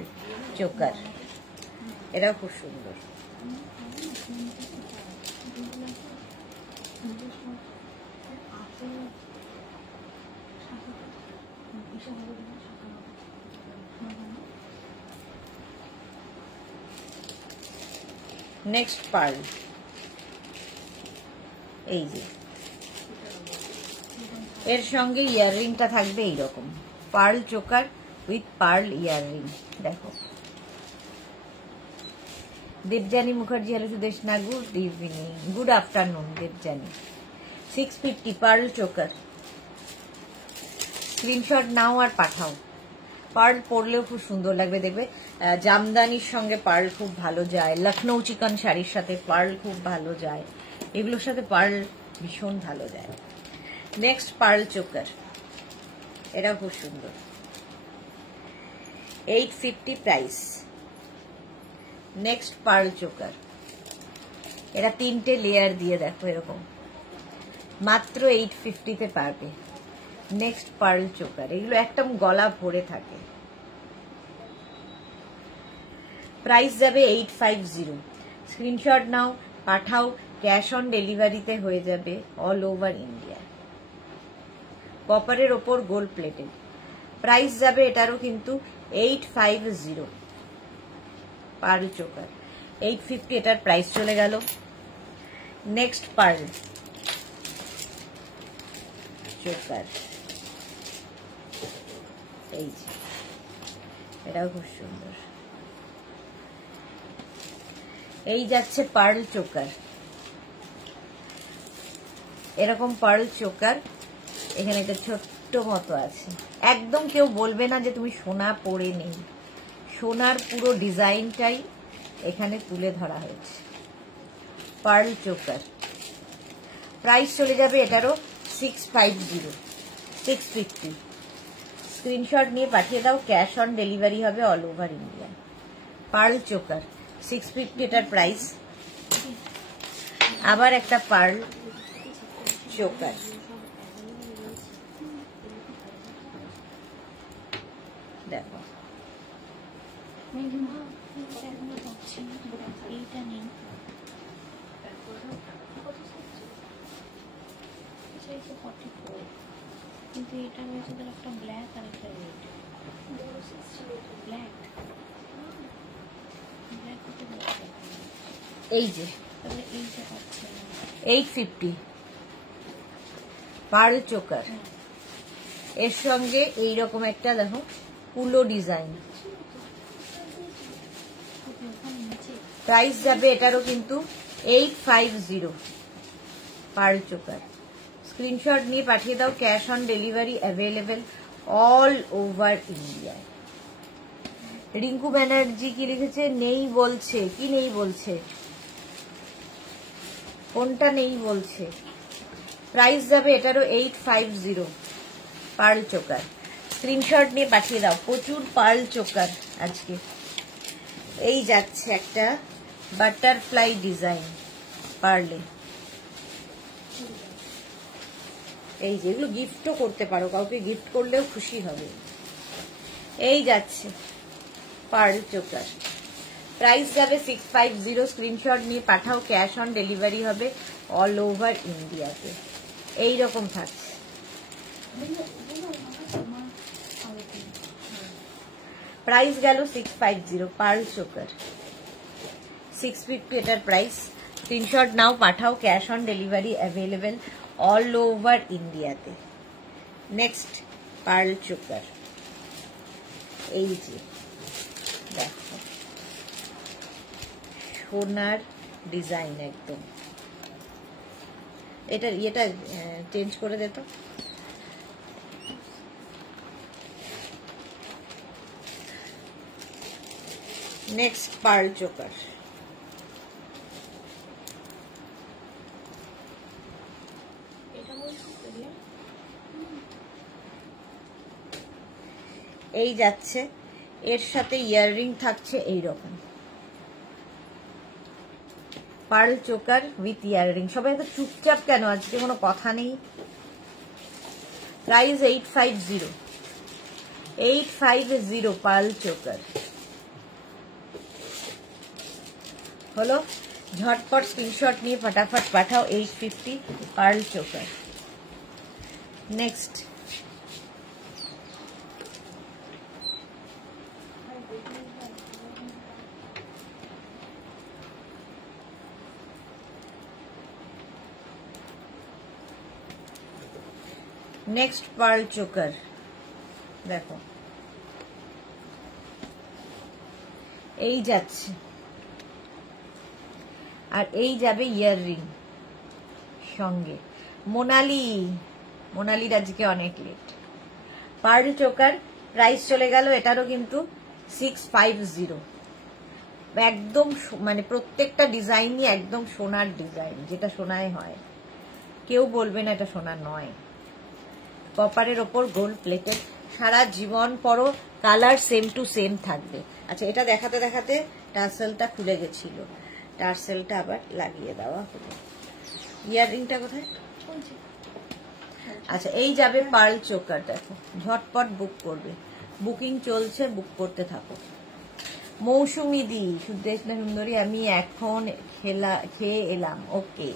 চোকার, এটাও খুব সুন্দর। নেক্সট পার্ল, এই যে এর সঙ্গে ইয়াররিংটা থাকবে এইরকম, pearl choker with pearl earring. দেখো Debjani Mukherjee, hello Sudeshna, good evening, good afternoon Debjani. 650 pearl choker. Screenshot নাও আর পাঠাও, পার্ল পরলেও খুব সুন্দর লাগবে, দেখবে জামদানির সঙ্গে পার্ল খুব ভালো যায়, লখনৌ চিকন শাড়ির সাথে পার্ল খুব ভালো যায়, এগুলোর সাথে পার্ল ভীষণ ভালো যায়। নেক্সট পার্ল চোকার, এটাও খুব সুন্দর, 850 প্রাইস। নেক্সট পার্ল চোকার, এটা 3টে লেয়ার দিয়ে দেখো এরকম, মাত্র 850-তে পারবে। নেক্সট পার্ল চোকার, এগুলো একদম গলা ভরে থাকে, প্রাইস যাবে 850। স্ক্রিনশট নাও, পাঠাও, ক্যাশ অন ডেলিভারিতে হয়ে যাবে অল ওভার ইন্ডিয়া। কপারের ওপর গোল্ড প্লেটেড, প্রাইস যাবে এটারও কিন্তু 850। পার্ল চোকার 850, এটার প্রাইস চলে গেল। নেক্সট পার্ল চোকার, এই যে এটাও খুব সুন্দর। এই যাচ্ছে পার্ল চোকার, এরকম পার্ল চোকার, এখানে একটা ছোট্ট মতো আছে, একদম কেউ বলবে না যে তুমি সোনা পরে নেই, সোনার পুরো ডিজাইনটাই এখানে তুলে ধরা হয়েছে। পার্ল চোকার, প্রাইস চলে যাবে এটারও 650। স্ক্রিনশট নিয়ে পাঠিয়ে দাও, ক্যাশ অন ডেলিভারি হবে all over India. Pearl choker 650, এটার প্রাইস। আবার একটা পার্ল চোকার, দেখো কিন্তু এটা হয়েছে একটা ব্ল্যাক আর একটা রেড, ব্ল্যাক এই যে তাহলে এইটা পাচ্ছে 850 পার্ল চোকার, এর সঙ্গে এইরকম একটা দেখো পুলো ডিজাইন, প্রাইস যাবে এটারও কিন্তু 850। পার্ল চোকার, স্ক্রিনশট নিয়ে পাঠিয়ে দাও, cash on delivery available all over India. Rinku Banerjee কি লিখেছে? নেই বলছে, কি নেই বলছে, কোনটা নেই বলছে? প্রাইস যাবে এটারও 850। পার্ল চোকার, স্ক্রিনশট নিয়ে পাঠিয়ে দাও, প্রচুর পার্ল চোকার আজকে। এই যাচ্ছে একটা বাটারফ্লাই ডিজাইন পার্লে, এই যে এগুলো গিফটও করতে পারো, কাউকে গিফট করলেও খুশি হবে। এই যাচ্ছে পার্ল চোকার, প্রাইস যাবে 650। স্ক্রিনশট নিয়ে পাঠাও, ক্যাশ অন ডেলিভারি হবে অল ওভার ইন্ডিয়াতে। এইরকম থাকছে, প্রাইস গেল 650। পার্ল চোকার 650, এটার প্রাইস। স্ক্রিনশট নাও, পাঠাও, cash on delivery available all over ইন্ডিয়াতে। নেক্সট পার্ল চোকার, এই যে দেখো সোনার ডিজাইন একদম, এটা ইয়েটা চেঞ্জ করে দে তো। নেক্সট পার্ল চোকার, এই যাচ্ছে, এর সাথে ইয়াররিং থাকছে এইরকম, পার্ল চোকার উইথ ইয়াররিং। সবাই তো চুপচাপ কেন, আজকে কোনো কথা নেই। প্রাইস 850। 850 পার্ল চোকার হলো। ঝটপট স্ক্রিনশট নিয়ে ফটাফট পাঠাও, 850 pearl choker. Next next pearl choker দেখো, এই যাচ্ছে, আর এই যাবে ইয়াররিং সঙ্গে। মোনালির আজকে অনেক লেট। পার্ল চোকার প্রাইস চলে গেল এটারও কিন্তু 650। একদম মানে প্রত্যেকটা ডিজাইনই একদম সোনার ডিজাইন, যেটা সোনায় হয়, কেউ বলবে না এটা সোনা নয়। কপারের ওপর গোল্ড প্লেটেড, সারা জীবন পরো, কালার সেম টু সেম থাকবে। আচ্ছা, এটা দেখাতে দেখাতে টার্সেলটা খুলে গেছিল, টার্সেলটা আবার লাগিয়ে দেওয়া হলো। ইয়াররিংটা কোথায়? আচ্ছা, এই যাবে পার্ল চোকার। দেখো ঝটপট বুক করবে, বুকিং চলছে, বুক করতে থাকো। মৌসুমি দি, সুদেশনা সুন্দরী, আমি এখন খেয়ে এলাম। ওকে,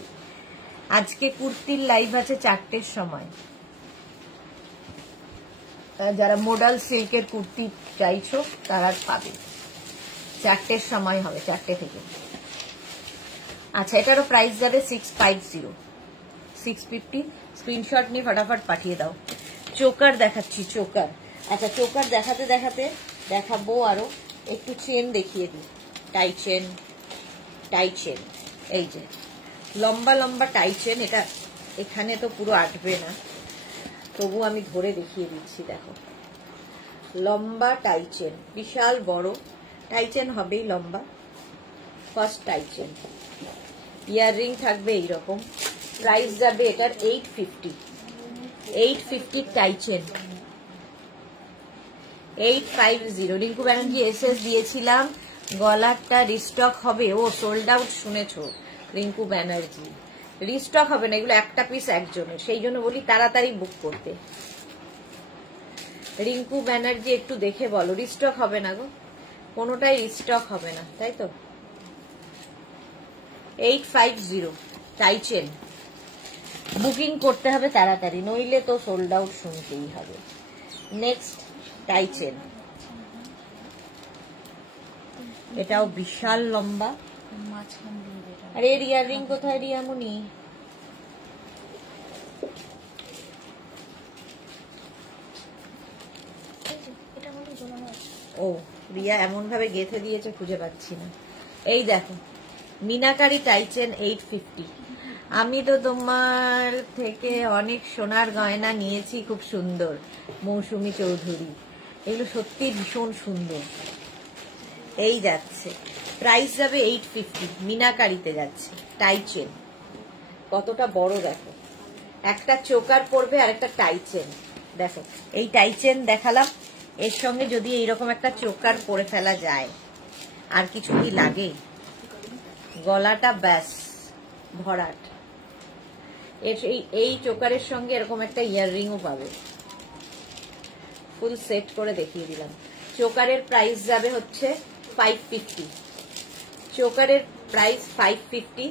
আজকে কুর্তির লাইভ আছে 4টের সময়। যারা মোডাল সিল্কের কুর্তি চাইছো তারা পাবে, 4টের সময় হবে, 4টে থেকে। আচ্ছা, এটারও প্রাইস যাবে 650, 650। স্ক্রিনশট নিয়ে ফটাফট পাঠিয়ে দাও। চোকার দেখাচ্ছি, চোকার। আচ্ছা, চোকার দেখাতে দেখাতে দেখাবো আরো একটু চেন দেখিয়ে দিই। টাই চেন, টাই চেন, এই যে লম্বা লম্বা টাই চেন। এটা এখানে তো পুরো আটবে না, তবু আমি ধরে দেখিয়ে দিচ্ছি। দেখো লম্বা টাই চেন, বিশাল বড় টাই চেন হবেই লম্বা। ফার্স্ট টাই চেন, ইয়াররিং থাকবে এইরকম। প্রাইস যাবে এটার 850, 850 tie chain, 850। Rinku Banerjee SS দিয়েছিলাম, গলারটা রিস্টক হবে। ও সোল্ড আউট শুনেছো রিঙ্কু ব্যানার্জি, রিস্টক হবে না, এগুলো একটা পিস একজনের, সেই জন্য বলি তাড়াতাড়ি বুক করতে। রিঙ্কু ব্যানার্জি একটু দেখে বলো, রিস্টক হবে না গো, কোনোটাই রিস্টক হবে না, তাই তো। 850 টাই চেন, বুকিং করতে হবে তাড়াতাড়ি, নইলে তো সোল্ড আউট শুনতেই হবে। নেক্সট টাই চেন, এটাও বিশাল লম্বা। আর এর ইয়াররিং কোথায় রিয়ামণি? ও রিয়া এমন ভাবে গেঁথে দিয়েছে খুঁজে পাচ্ছি না। এই দেখো মিনাকারি টাই চেন 850। আমি তো তোমার থেকে অনেক সোনার গয়না নিয়েছি, খুব সুন্দর। মৌসুমী চৌধুরী, এগুলো সত্যি ভীষণ সুন্দর। এই যাচ্ছে, প্রাইস যাবে 850, মিনাকারিতে যাচ্ছে টাই চেন। কতটা বড় দেখো, একটা চোকার পড়বে আর একটা টাই চেন। দেখো এই টাই চেন দেখালাম, এর সঙ্গে যদি এইরকম একটা চোকার পরে ফেলা যায়, আর কিছু কি লাগে? গলাটা ব্যাস ভরাট। এই চোকারের সঙ্গে এরকম একটা ইয়াররিংও পাবে। ফুল সেট করে দেখিয়ে দিলাম। চোকারের প্রাইস যাবে হচ্ছে 550, চোকারের প্রাইস 550।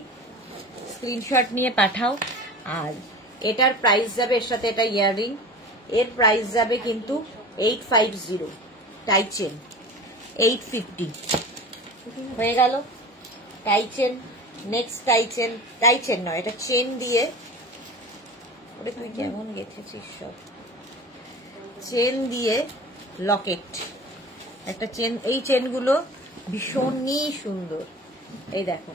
স্ক্রিনশট নিয়ে পাঠাও। আর এটার প্রাইস যাবে, এর সাথে এটা ইয়াররিং, এর প্রাইস যাবে কিন্তু 850 টাই চেন, 850 হয়ে গেল tie chain. Next tie chain, tie chain নয় এটা চেন দিয়ে, ওরে তুই কেমন গেথেছিস সব, চেন দিয়ে লকেট, একটা চেন। এই চেনগুলো ভীষণই সুন্দর। এই দেখো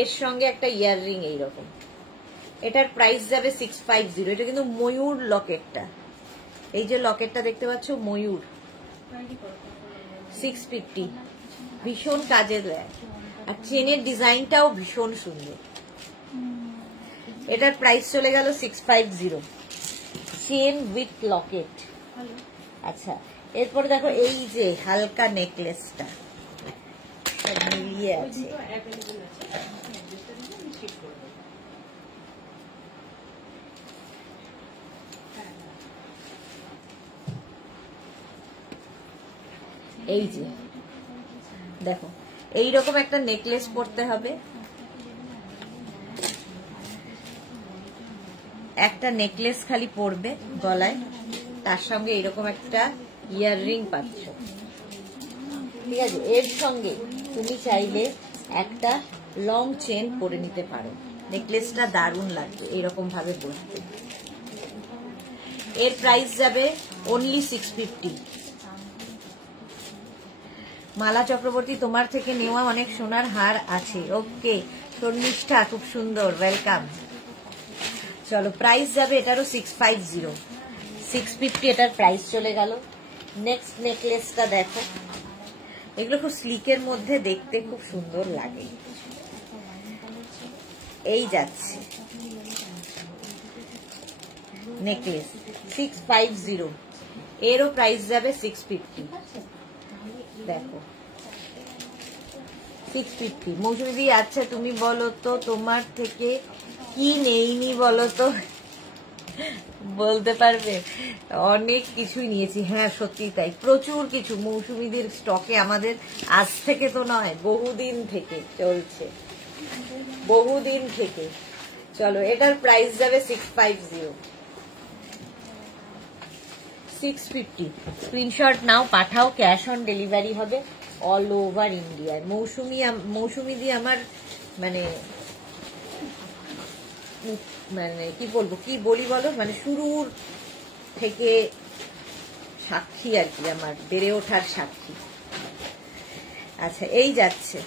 এর সঙ্গে একটা ইয়াররিং এইরকম, এটার প্রাইস যাবে 650। এটা কিন্তু ময়ূর লকেটটা, এই যে লকেটটা দেখতে পাচ্ছ ময়ূর, 650, ভীষণ কাজে দেয়। আর চেনের ডিজাইনটাও ভীষণ সুন্দর। এটার প্রাইস চলে গেল 650, চেন উইথ লকেট। আচ্ছা, এরপরে দেখো এই যে হালকা নেকলেসটা মিলিয়ে আছে, এই যে দেখো এইরকম একটা নেকলেস পরতে হবে, একটা নেকলেস খালি পরবে গলায়, তার সঙ্গে এরকম একটা ইয়াররিং পাচ্ছ, ঠিক আছে। এর সঙ্গে তুমি চাইলে একটা লং চেন পরে নিতে পারো, নেকলেসটা দারুণ লাগবে এইরকম ভাবে পরতে। এর প্রাইস যাবে অনলি 650। মালা চক্রবর্তী, তোমার থেকে নেওয়া অনেক সোনার হার আছে। ওকে শর্মিষ্ঠা, খুব সুন্দর, ওয়েলকাম। চলো প্রাইস যাবে এটারও 650, 650 এটার প্রাইস চলে গেল। নেক্সট নেকলেসটা দেখো, এগুলো খুব স্লিকের মধ্যে দেখতে খুব সুন্দর লাগে। এই যাচ্ছে নেকলেস 650, এরও প্রাইস যাবে 650। দেখো 650। মৌসুমী, আচ্ছা তুমি বলো তো তোমার থেকে কি নেইনি বলো তো, বলতে পারবে? অনেক কিছুই নিয়েছি। হ্যাঁ সত্যি তাই, প্রচুর কিছু মৌসুমীদের স্টকে আমাদের আজ থেকে তো নয়, বহুদিন থেকে চলছে, বহুদিন থেকে। চলো এটার প্রাইস যাবে 650, 650। স্ক্রিনশট নাও, পাঠাও, ক্যাশ অন ডেলিভারি হবে অল ওভার ইন্ডিয়ায়। মৌসুমী দিয়ে আমার মানে কি বলবো, কি বলি বলো, মানে শুরুর থেকে সাক্ষী আর কি, আমার বেড়ে ওঠার সাক্ষী। আচ্ছা এই যাচ্ছে,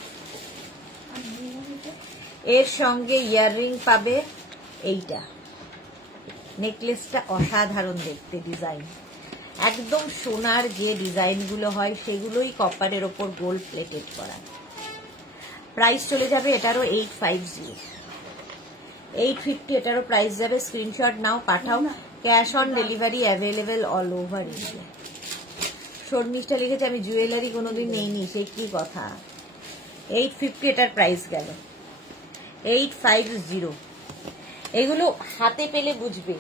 এর সঙ্গে ইয়াররিং পাবে। এইটা নেকলেসটা অসাধারণ দেখতে, ডিজাইন একদম সোনার যে ডিজাইনগুলো হয় সেগুলোই কপারের ওপর গোল্ড প্লেটেড করা। প্রাইস চলে যাবে এটারও 850, 850 এটারও প্রাইস যাবে। স্ক্রিনশট নাও, পাঠাও, cash on delivery available all over India. Sharmistha লিখেছে আমি জুয়েলারি কোনোদিন নেইনি, সে কি কথা। 850 এটার প্রাইস গেল 850। এগুলো হাতে পেলে বুঝবে,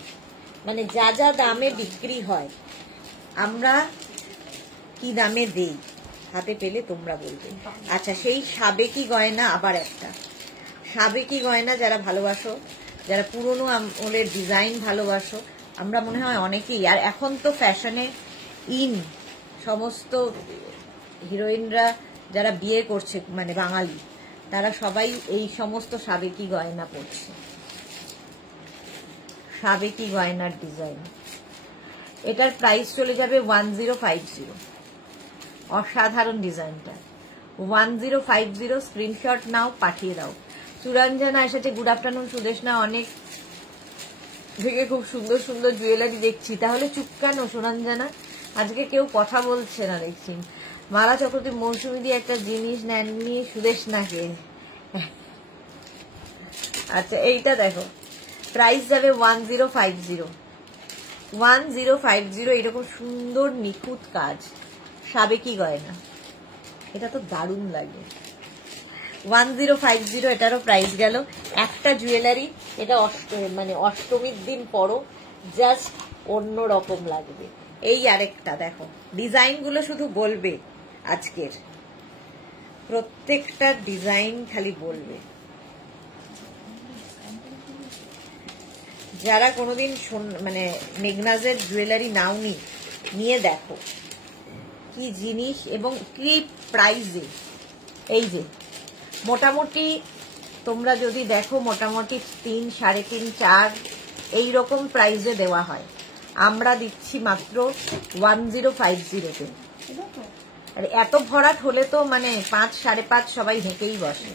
মানে যা যা দামে বিক্রি হয় আমরা কি দামে দেই, হাতে পেলে তোমরা বলবে। আচ্ছা সেই সাবেকি গয়না, আবার একটা সাবেকি গয়না যারা ভালোবাসো, যারা পুরনো আমলের ডিজাইন ভালোবাসো, আমরা মনে হয় অনেকেই, আর এখন তো ফ্যাশনে ইন সমস্ত হিরোইনরা যারা বিয়ে করছে মানে বাঙালি, তারা সবাই এই সমস্ত সাবেকি গয়না পরছে, সাবেকি গয়নার ডিজাইন। এটার প্রাইস চলে যাবে 1050, অসাধারণ ডিজাইনটা 1050। স্ক্রিনশট নাও, পাঠিয়ে দাও। সুরঞ্জনা এসেছে, গুড আফটারনুন সুদেশনা, অনেক থেকে খুব সুন্দর সুন্দর জুয়েলারি দেখছি। তাহলে চুপ কেন সুরঞ্জনা, আজকে কেউ কথা বলছে না দেখছি। মালা চক্রবর্তী, মৌসুমী দিয়ে একটা জিনিস নেননি সুদেশনাকে। আচ্ছা এইটা দেখো, প্রাইস যাবে 1050, 1050। এরকম সুন্দর নিখুঁত কাজ, সাবেকি গয়না, এটা তো দারুণ লাগে। 1050 এটারও প্রাইস গেল। একটা জুয়েলারি, এটা মানে অষ্টমীর দিন পরো, জাস্ট অন্য রকম লাগবে। এই আরেকটা দেখো, ডিজাইনগুলো শুধু বলবে, আজকের প্রত্যেকটা ডিজাইন খালি বলবে। যারা কোনোদিন মানে মেঘনাজের জুয়েলারি নাওনি, নিয়ে দেখো কি জিনিস এবং কি প্রাইসে। এই যে মোটামুটি তোমরা যদি দেখো, মোটামুটি 3, 3.5, 4 এইরকম প্রাইসে দেওয়া হয়, আমরা দিচ্ছি মাত্র 1050-তে। আর এত ভরাট হলে তো মানে 5, 5.5 সবাই হেঁটেই বসে,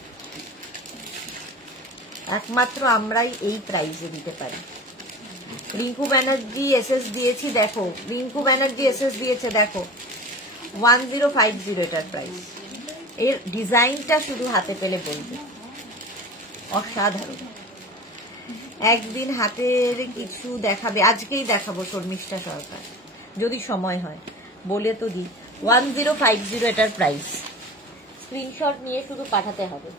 একমাত্র আমরাই এই প্রাইসে দিতে পারি। রিঙ্কু ব্যানার্জি এসএস দিয়েছি, দেখো রিঙ্কু ব্যানার্জি এসএস দিয়েছে, দেখো 1050 এটার প্রাইস। এর ডিজাইনটা শুধু হাতে পেলে বলবে, অসাধারণ। একদিন হাতের কিছু দেখাবে, আজকেই দেখাবো শর্মিষ্ঠা সরকার, যদি সময় হয়, বলে তো দিই। 1050 এটার প্রাইস, স্ক্রিনশট নিয়ে শুধু পাঠাতে হবে।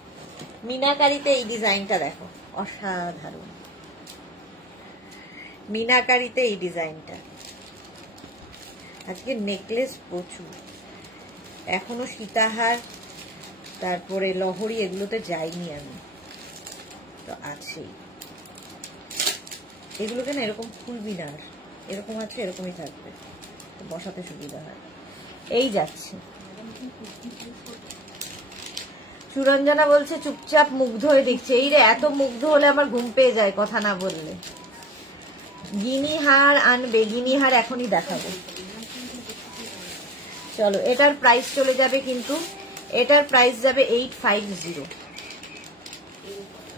মিনাকারিতে এই ডিজাইনটা দেখো, অসাধারণ। মিনাকারিতে এই ডিজাইনটা, আজকে নেকলেস প্রচুর, এখনো সীতাহার তারপরে লহরি এগুলোতে যাইনি আমি, তো আছেই। এগুলোকে না এরকম খুলবি না, এরকম আছে এরকমই থাকবে, বসাতে সুবিধা হয়। এই যাচ্ছে। সুরঞ্জনা বলছে চুপচাপ মুগ্ধ হয়ে দেখছে। এই রে, এত মুগ্ধ হলে আমার ঘুম পেয়ে যায় কথা না বললে। গিনিহার আনবে, গিনিহার এখনই দেখাবো। চলো এটার প্রাইস চলে যাবে, কিন্তু এটার প্রাইস যাবে 850,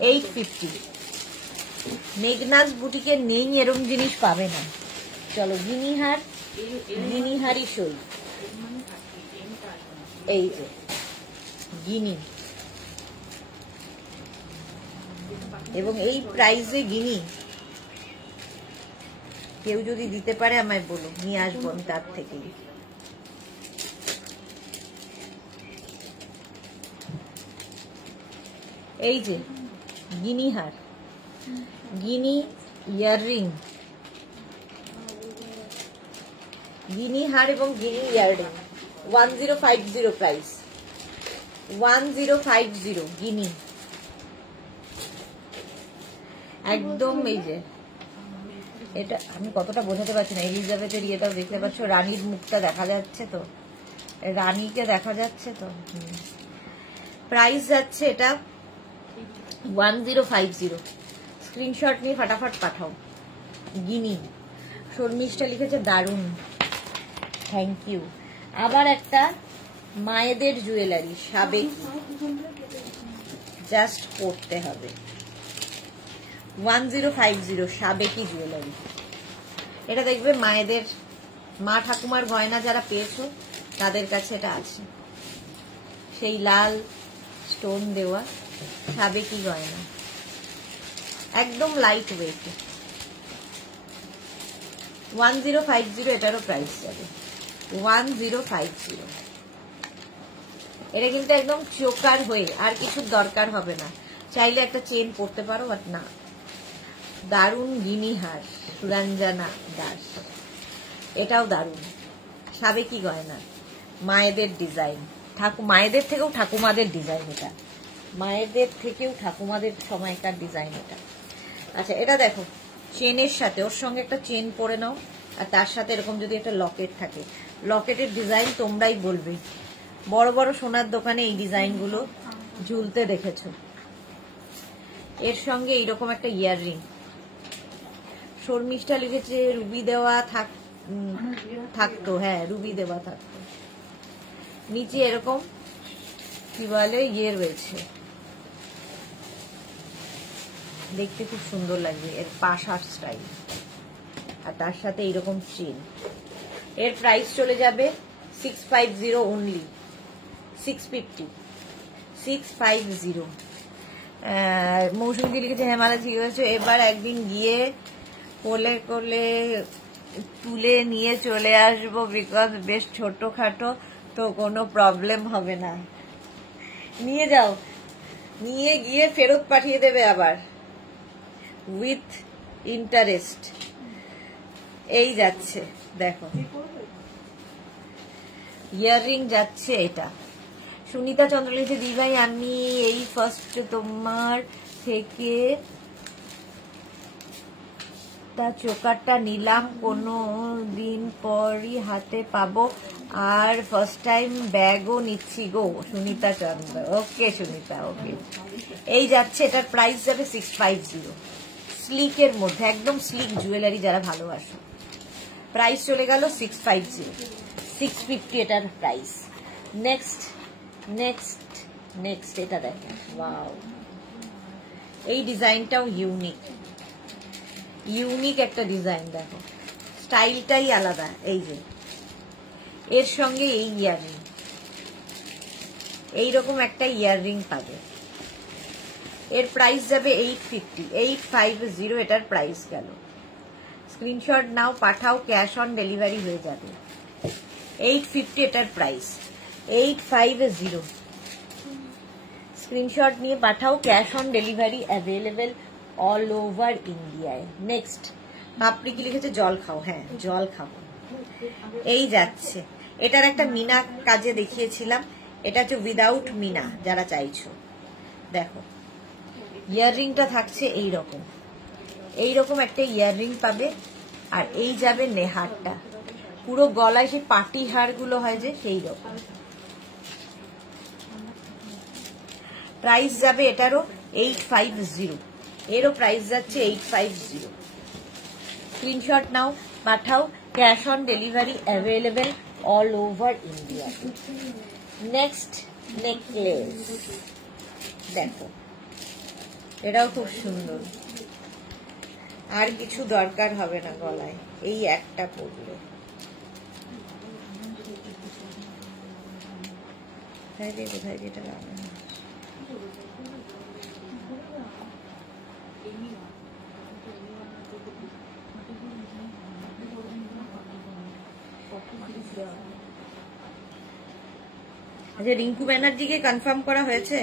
850। মেঘনাজ বুটিকে নেই এরকম জিনিস পাবে না। চলো গিনিহার গিনিহারি সই, এই যে গিনি, এবং এই প্রাইসে গিনি কেউ যদি দিতে পারে আমায় বলো, নিয়ে আসবো আমি তার থেকেই। এই যে গিনি হার, গিনি ইয়াররিং, গিনি হার এবং গিনি ইয়াররিং 1050 প্রাইস, 1050 গিনি একদম। এই যে এটা আমি কতটা বোঝাতে পারছি না, এলিজাবেথের ইয়েটাও দেখতে পাচ্ছ, রানীর মুখটা দেখা যাচ্ছে তো, রানীকে দেখা যাচ্ছে তো। প্রাইস যাচ্ছে এটা 1050, স্ক্রিনশট নিয়ে ফাটাফাট পাঠাও। গিনি, শর্মিষ্ঠা লিখেছে দারুণ, থ্যাংক ইউ। আবার একটা মায়েদের জুয়েলারি, সাবেকি, জাস্ট পড়তে হবে, 1050 সাবেকি জুয়েলারি। এটা দেখবে মায়েদের, মা ঠাকুমার গয়না যারা পেয়েছো তাদের কাছে এটা আছে, সেই লাল স্টোন দেওয়া সাবেকি গয়না, একদম লাইট ওয়েট, 1050 এটারও প্রাইস যাবে 1050। এটা কিন্তু একদম চোকার হয়ে, আর কিছু দরকার হবে না, চাইলে একটা চেন পরতে পারো, বাট না, দারুণ গিনিহার, সুরঞ্জনা দাস, এটাও দারুণ সাবেকি গয়না, মায়েদের ডিজাইন, মায়েদের থেকেও ঠাকুমাদের ডিজাইন, এটা মায়েদের থেকেও ঠাকুমাদের সময়কার ডিজাইন এটা। আচ্ছা এটা দেখো, চেনের সাথে ওর সঙ্গে একটা চেন পরে নাও, আর তার সাথে এরকম যদি একটা লকেট থাকে, লকেটের ডিজাইন তোমরাই বলবে, বড় বড় সোনার দোকানে এই ডিজাইনগুলো ঝুলতে দেখেছো। এর সঙ্গে এইরকম একটা ইয়াররিং, শর্মিষ্ঠা লিখেছে রুবি দেওয়া থাকতো, হ্যাঁ রুবি দেওয়া থাকতো, নিচে এরকম কি বলে ইয়ে রয়েছে, দেখতে খুব সুন্দর লাগবে, এর পাশার স্টাইল, আর তার সাথে এইরকম চেন। এর প্রাইস চলে যাবে 650 অনলি, 650। মৌসুমী লিখেছে হেমালা ঠিক হয়েছে, এবার একদিন গিয়ে কোলে কোলে তুলে নিয়ে চলে আসবো, বিকজ বেশ ছোটখাটো তো কোনো প্রবলেম হবে না। নিয়ে যাও, নিয়ে গিয়ে ফেরত পাঠিয়ে দেবে আবার উইথ ইন্টারেস্ট। এই যাচ্ছে দেখো, ইয়াররিং যাচ্ছে এটা। সুনিতা চন্দ্র লিখেছে দিভাই আমি এই ফার্স্ট তোমার থেকে তা চোকারটা নিলাম, কোনো দিন পরই হাতে পাবো, আর ফার্স্ট টাইম ব্যাগও নিচ্ছি গো। সুনিতা চন্দ্র, ওকে সুনিতা, ওকে। এই যাচ্ছে, এটার প্রাইস যাবে 650, স্লিকের মধ্যে, একদম স্লিক জুয়েলারি যারা ভালোবাসো। প্রাইস চলে গেল 650, 650 এটার প্রাইস। নেক্সট নেক্সট নেক্সট এটা দেখেন, ওয়াও, এই ডিজাইনটাও ইউনিক, ইউনিক একটা ডিজাইন, দেখো স্টাইলটাই আলাদা। এই যে এর সঙ্গে এই ইয়াররিং, এইরকম একটা ইয়াররিং পাবে। এর প্রাইস যাবে 850, 850 এটার প্রাইস গেল। স্ক্রিনশট নাও, পাঠাও, ক্যাশ অন ডেলিভারি হয়ে যাবে। 850 এটার প্রাইস, 850। স্ক্রিনশট নিয়ে পাঠাও, cash on delivery available all over ইন্ডিয়ায়। নেক্সট পাপড়ি কি লিখেছে, জল খাও, হ্যাঁ জল খাবো। এই যাচ্ছে, এটার একটা মিনা কাজে দেখিয়েছিলাম, এটা হচ্ছে উইদাউট মিনা যারা চাইছো। দেখো ইয়াররিংটা থাকছে এইরকম, এইরকম একটা ইয়াররিং পাবে, আর এই যাবে নেহারটা, পুরো গলায় সেই পাটি হারগুলো হয় যে সেই রকম। প্রাইস যাবে এটারও 850, এরও প্রাইস যাচ্ছে 850। স্ক্রিনশট নাও, পাঠাও, cash on delivery available all over India. Next necklace দেখো, এটাও খুব সুন্দর, আর কিছু দরকার হবে না গলায়, এই একটা পরলে কোথায় যেটা লাগানো আচ্ছা, রিঙ্কু ব্যানার্জিকে কনফার্ম করা হয়েছে?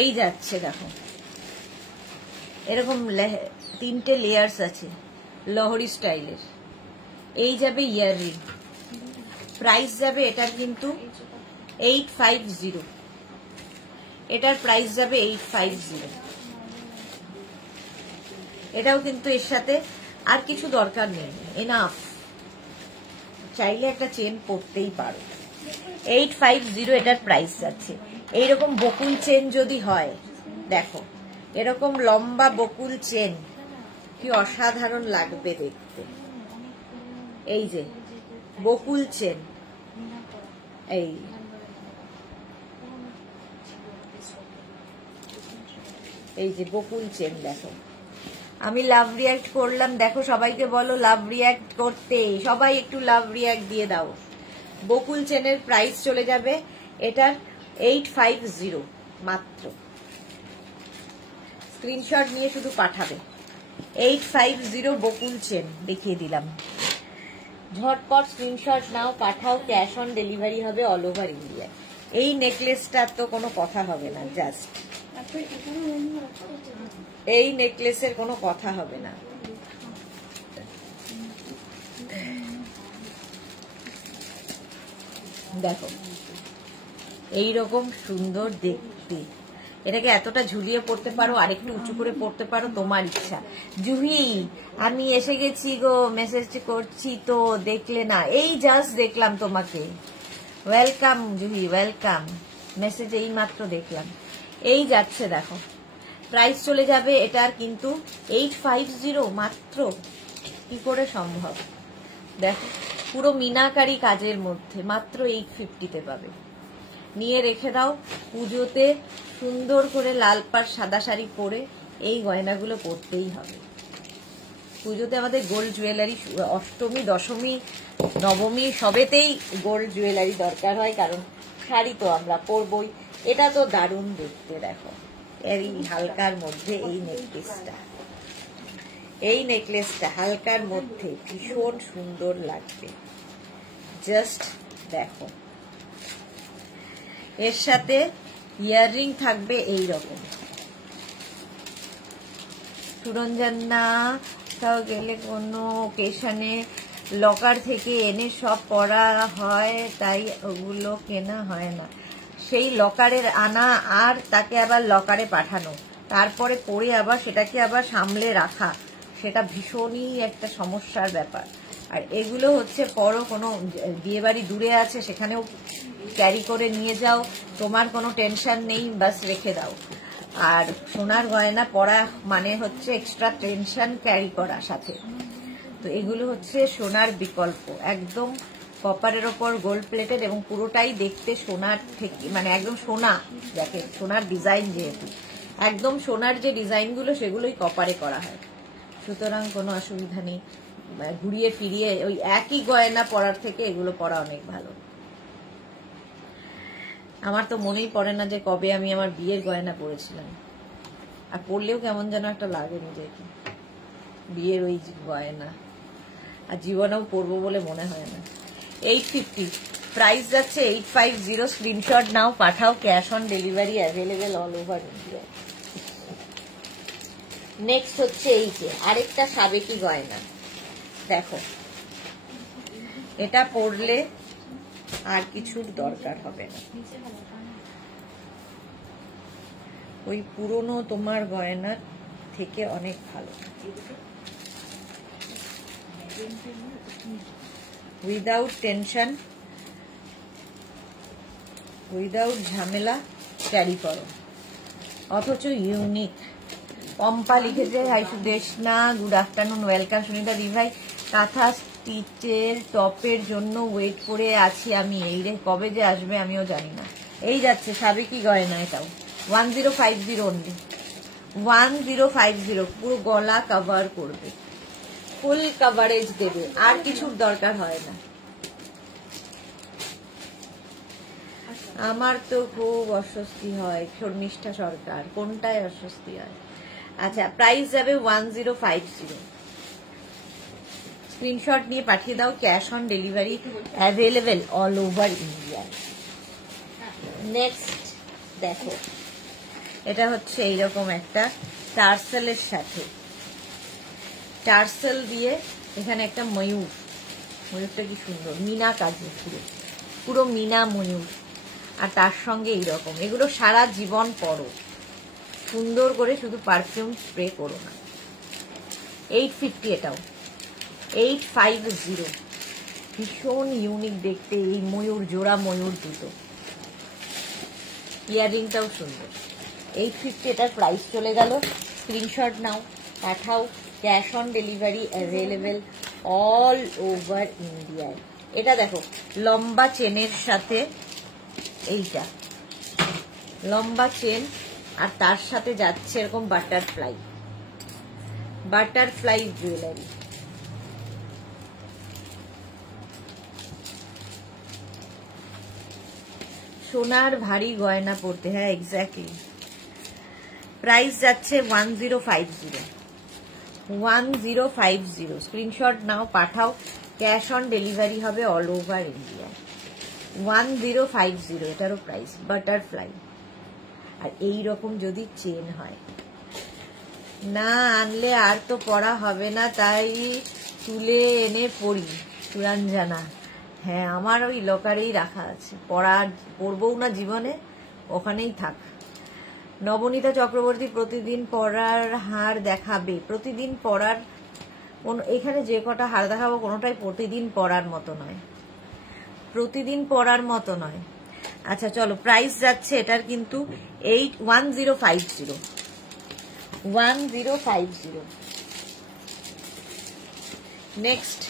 এই যাচ্ছে দেখো, এরকম 3টে লেয়ার্স আছে লহরি স্টাইলের। এই যাবে ইয়াররিং, প্রাইস যাবে এটার কিন্তু 850, এটার প্রাইস যাবে 850। এটাও কিন্তু এর সাথে আর কিছু দরকার নেই, এনাফ। চাইলে একটা চেন পরতেই পারো। 850 এটার প্রাইস যাচ্ছে। এইরকম বকুল চেন যদি হয়, দেখো এরকম লম্বা বকুল চেন কি অসাধারণ লাগবে দেখতে। এই যে বকুল চেন, এই যে বকুল চেন দেখো। আমি লাভ রিয়াক্ট করলাম, দেখো সবাইকে বলো লাভ রিয়াক্ট করতে, সবাই একটু লাভ রিয়াক্ট দিয়ে দাও। বকুল চেনের প্রাইস চলে যাবে এটার 850 মাত্র। স্ক্রিনশট নিয়ে শুধু পাঠাবে। 850 বকুল চেন দেখিয়ে দিলাম। ঝটপট স্ক্রিনশট নাও, পাঠাও। ক্যাশ অন ডেলিভারি হবে অল ওভার ইন্ডিয়া। এই নেকলেসটার তো কোনো কথা হবে না, জাস্ট এই নেকলেসের কোনো কথা হবে না। দেখো এইরকম সুন্দর দেখতে। এটাকে এতটা ঝুলিয়ে পড়তে পারো, আরেকটু উঁচু করে পড়তে পারো, তোমার ইচ্ছা। জুহি আমি এসে গেছি গো, মেসেজ করছি তো দেখলে না? এই জাস্ট দেখলাম তোমাকে। Welcome Juhi, welcome. মেসেজ এই মাত্র দেখলাম। এই যাচ্ছে দেখো, প্রাইস চলে যাবে এটার কিন্তু 850 মাত্র। কি করে সম্ভব? দেখো পুরো মিনাকারি কাজের মধ্যে মাত্র 850-তে পাবে। নিয়ে রেখে দাও, পুজোতে সুন্দর করে লাল পাড় সাদা শাড়ি পরে এই গয়নাগুলো পরতেই হবে। পুজোতে আমাদের গোল্ড জুয়েলারি, অষ্টমী দশমী নবমী সবেতেই গোল্ড জুয়েলারি দরকার হয়, কারণ শাড়ি তো আমরা পরবই। এটা তো দারুণ দেখতে, দেখো এই হালকার মধ্যে এই নেকলেসটা, এই নেকলেসটা হালকার মধ্যে ভীষণ সুন্দর লাগবে। জাস্ট দেখো, এর সাথে ইয়াররিং থাকবে এই রকম। সুরঞ্জনা তাও গেলে কোনো ওকেশনে লকার থেকে এনে সব পরা হয়, তাই ওগুলো কেনা হয় না। সেই লকারের আনা আর তাকে আবার লকারে পাঠানো, তারপরে পরে আবার সেটাকে আবার সামলে রাখা, সেটা ভীষণই একটা সমস্যার ব্যাপার। আর এগুলো হচ্ছে পরও কোনো বিয়েবাড়ি দূরে আছে সেখানেও ক্যারি করে নিয়ে যাও, তোমার কোনো টেনশন নেই, বাস রেখে দাও। আর সোনার গয়না পরা মানে হচ্ছে এক্সট্রা টেনশন ক্যারি করা সাথে। তো এগুলো হচ্ছে সোনার বিকল্প, একদম কপারের ওপর গোল্ড প্লেটেড এবং পুরোটাই দেখতে সোনার থেকে, মানে একদম সোনা। দেখে সোনার ডিজাইন, যেহেতু একদম সোনার যে ডিজাইনগুলো সেগুলোই কপারে করা হয়, সুতরাং কোনো অসুবিধা নেই। ঘুরিয়ে ফিরিয়ে ওই একই গয়না পরার থেকে এগুলো পরা অনেক ভালো। আমার তো মনেই পড়ে না যে কবে আমি আমার বিয়ের গয়না পরেছিলাম, আর পরলেও কেমন যেন একটা লাগে নিজেকে, বিয়ের ওই গয়না। আর জীবনেও পরবো বলে মনে হয় না। 850 প্রাইস যাচ্ছে, 850। স্ক্রিনশট নাও, পাঠাও। Cash on delivery available all over India. Next হচ্ছে এই যে আরেকটা সাবেকি গয়না। দেখো এটা পরলে আর কিছুর দরকার হবে না, ওই পুরনো তোমার গয়নার থেকে অনেক ভালো। উইদাউট টেনশন, উইদাউট ঝামেলা ক্যারি করো, অথচ ইউনিক। পম্পা লিখেছে, hi Sudeshna, good afternoon, welcome. Sunita দি ভাই, কাঁথা স্টিচের টপের জন্য ওয়েট করে আছি আমি। এই রে কবে যে আসবে আমিও জানি না। এই যাচ্ছে সাবেকি গয়না, এটাও 1050 অনলি, 1050 পুরো গলা কভার করবে। ফুল কভারেজ দেবে, আর কিছুর দরকার হয় না। আমার তো খুব অস্বস্তি হয় শর্মিষ্ঠা সরকার, কোনটায় অস্বস্তি হয়? আচ্ছা, প্রাইস যাবে 1050। স্ক্রিনশট নিয়ে পাঠিয়ে দাও, cash on delivery available all over India. Next দেখো, এটা হচ্ছে এইরকম একটা টার্সেলের সাথে, টার্সেল দিয়ে এখানে একটা ময়ূর, ময়ূরটা কি সুন্দর, মিনা কাজে, পুরো পুরো মিনা ময়ূর, আর তার সঙ্গে এইরকম। এগুলো সারা জীবন পরো, সুন্দর করে, শুধু পারফিউম স্প্রে করো না। 850 এটাও, 850। ভীষণ ইউনিক দেখতে এই ময়ূর, জোড়া ময়ূর দুটো। ইয়াররিংটাও সুন্দর। 850 এটার প্রাইস চলে গেল। স্ক্রিনশট নাও, পাঠাও, cash on delivery available all over ইন্ডিয়ায়। এটা দেখো, লম্বা চেনের সাথে, এইটা লম্বা চেন, আর তার সাথে যাচ্ছে এরকম বাটারফ্লাই, বাটারফ্লাই জুয়েলারি। সোনার ভারী গয়না পড়তে, হ্যাঁ এক্স্যাক্টলি। প্রাইস যাচ্ছে 1050, 1050। স্ক্রিনশট নাও, পাঠাও, ক্যাশ অন ডেলিভারি হবে অল ওভার ইন্ডিয়া। 1050 এটারও প্রাইস, বাটারফ্লাই। আর এইরকম যদি চেন হয়, না আনলে আর তো পড়া হবে না, তাই তুলে এনে পড়ি। সুরঞ্জনা, হ্যাঁ আমার ওই লকারেই রাখা আছে, পড়বও না জীবনে, ওখানেই থাক। নবনীতা চক্রবর্তী, প্রতিদিন পড়ার হার দেখাবে। প্রতিদিন পড়ার, এখানে যে কটা হার দেখাবো কোনোটাই প্রতিদিন পড়ার মতো নয়, প্রতিদিন পড়ার মতো নয়। আচ্ছা চলো, প্রাইস যাচ্ছে এটার কিন্তু 1050, 1050। নেক্সট,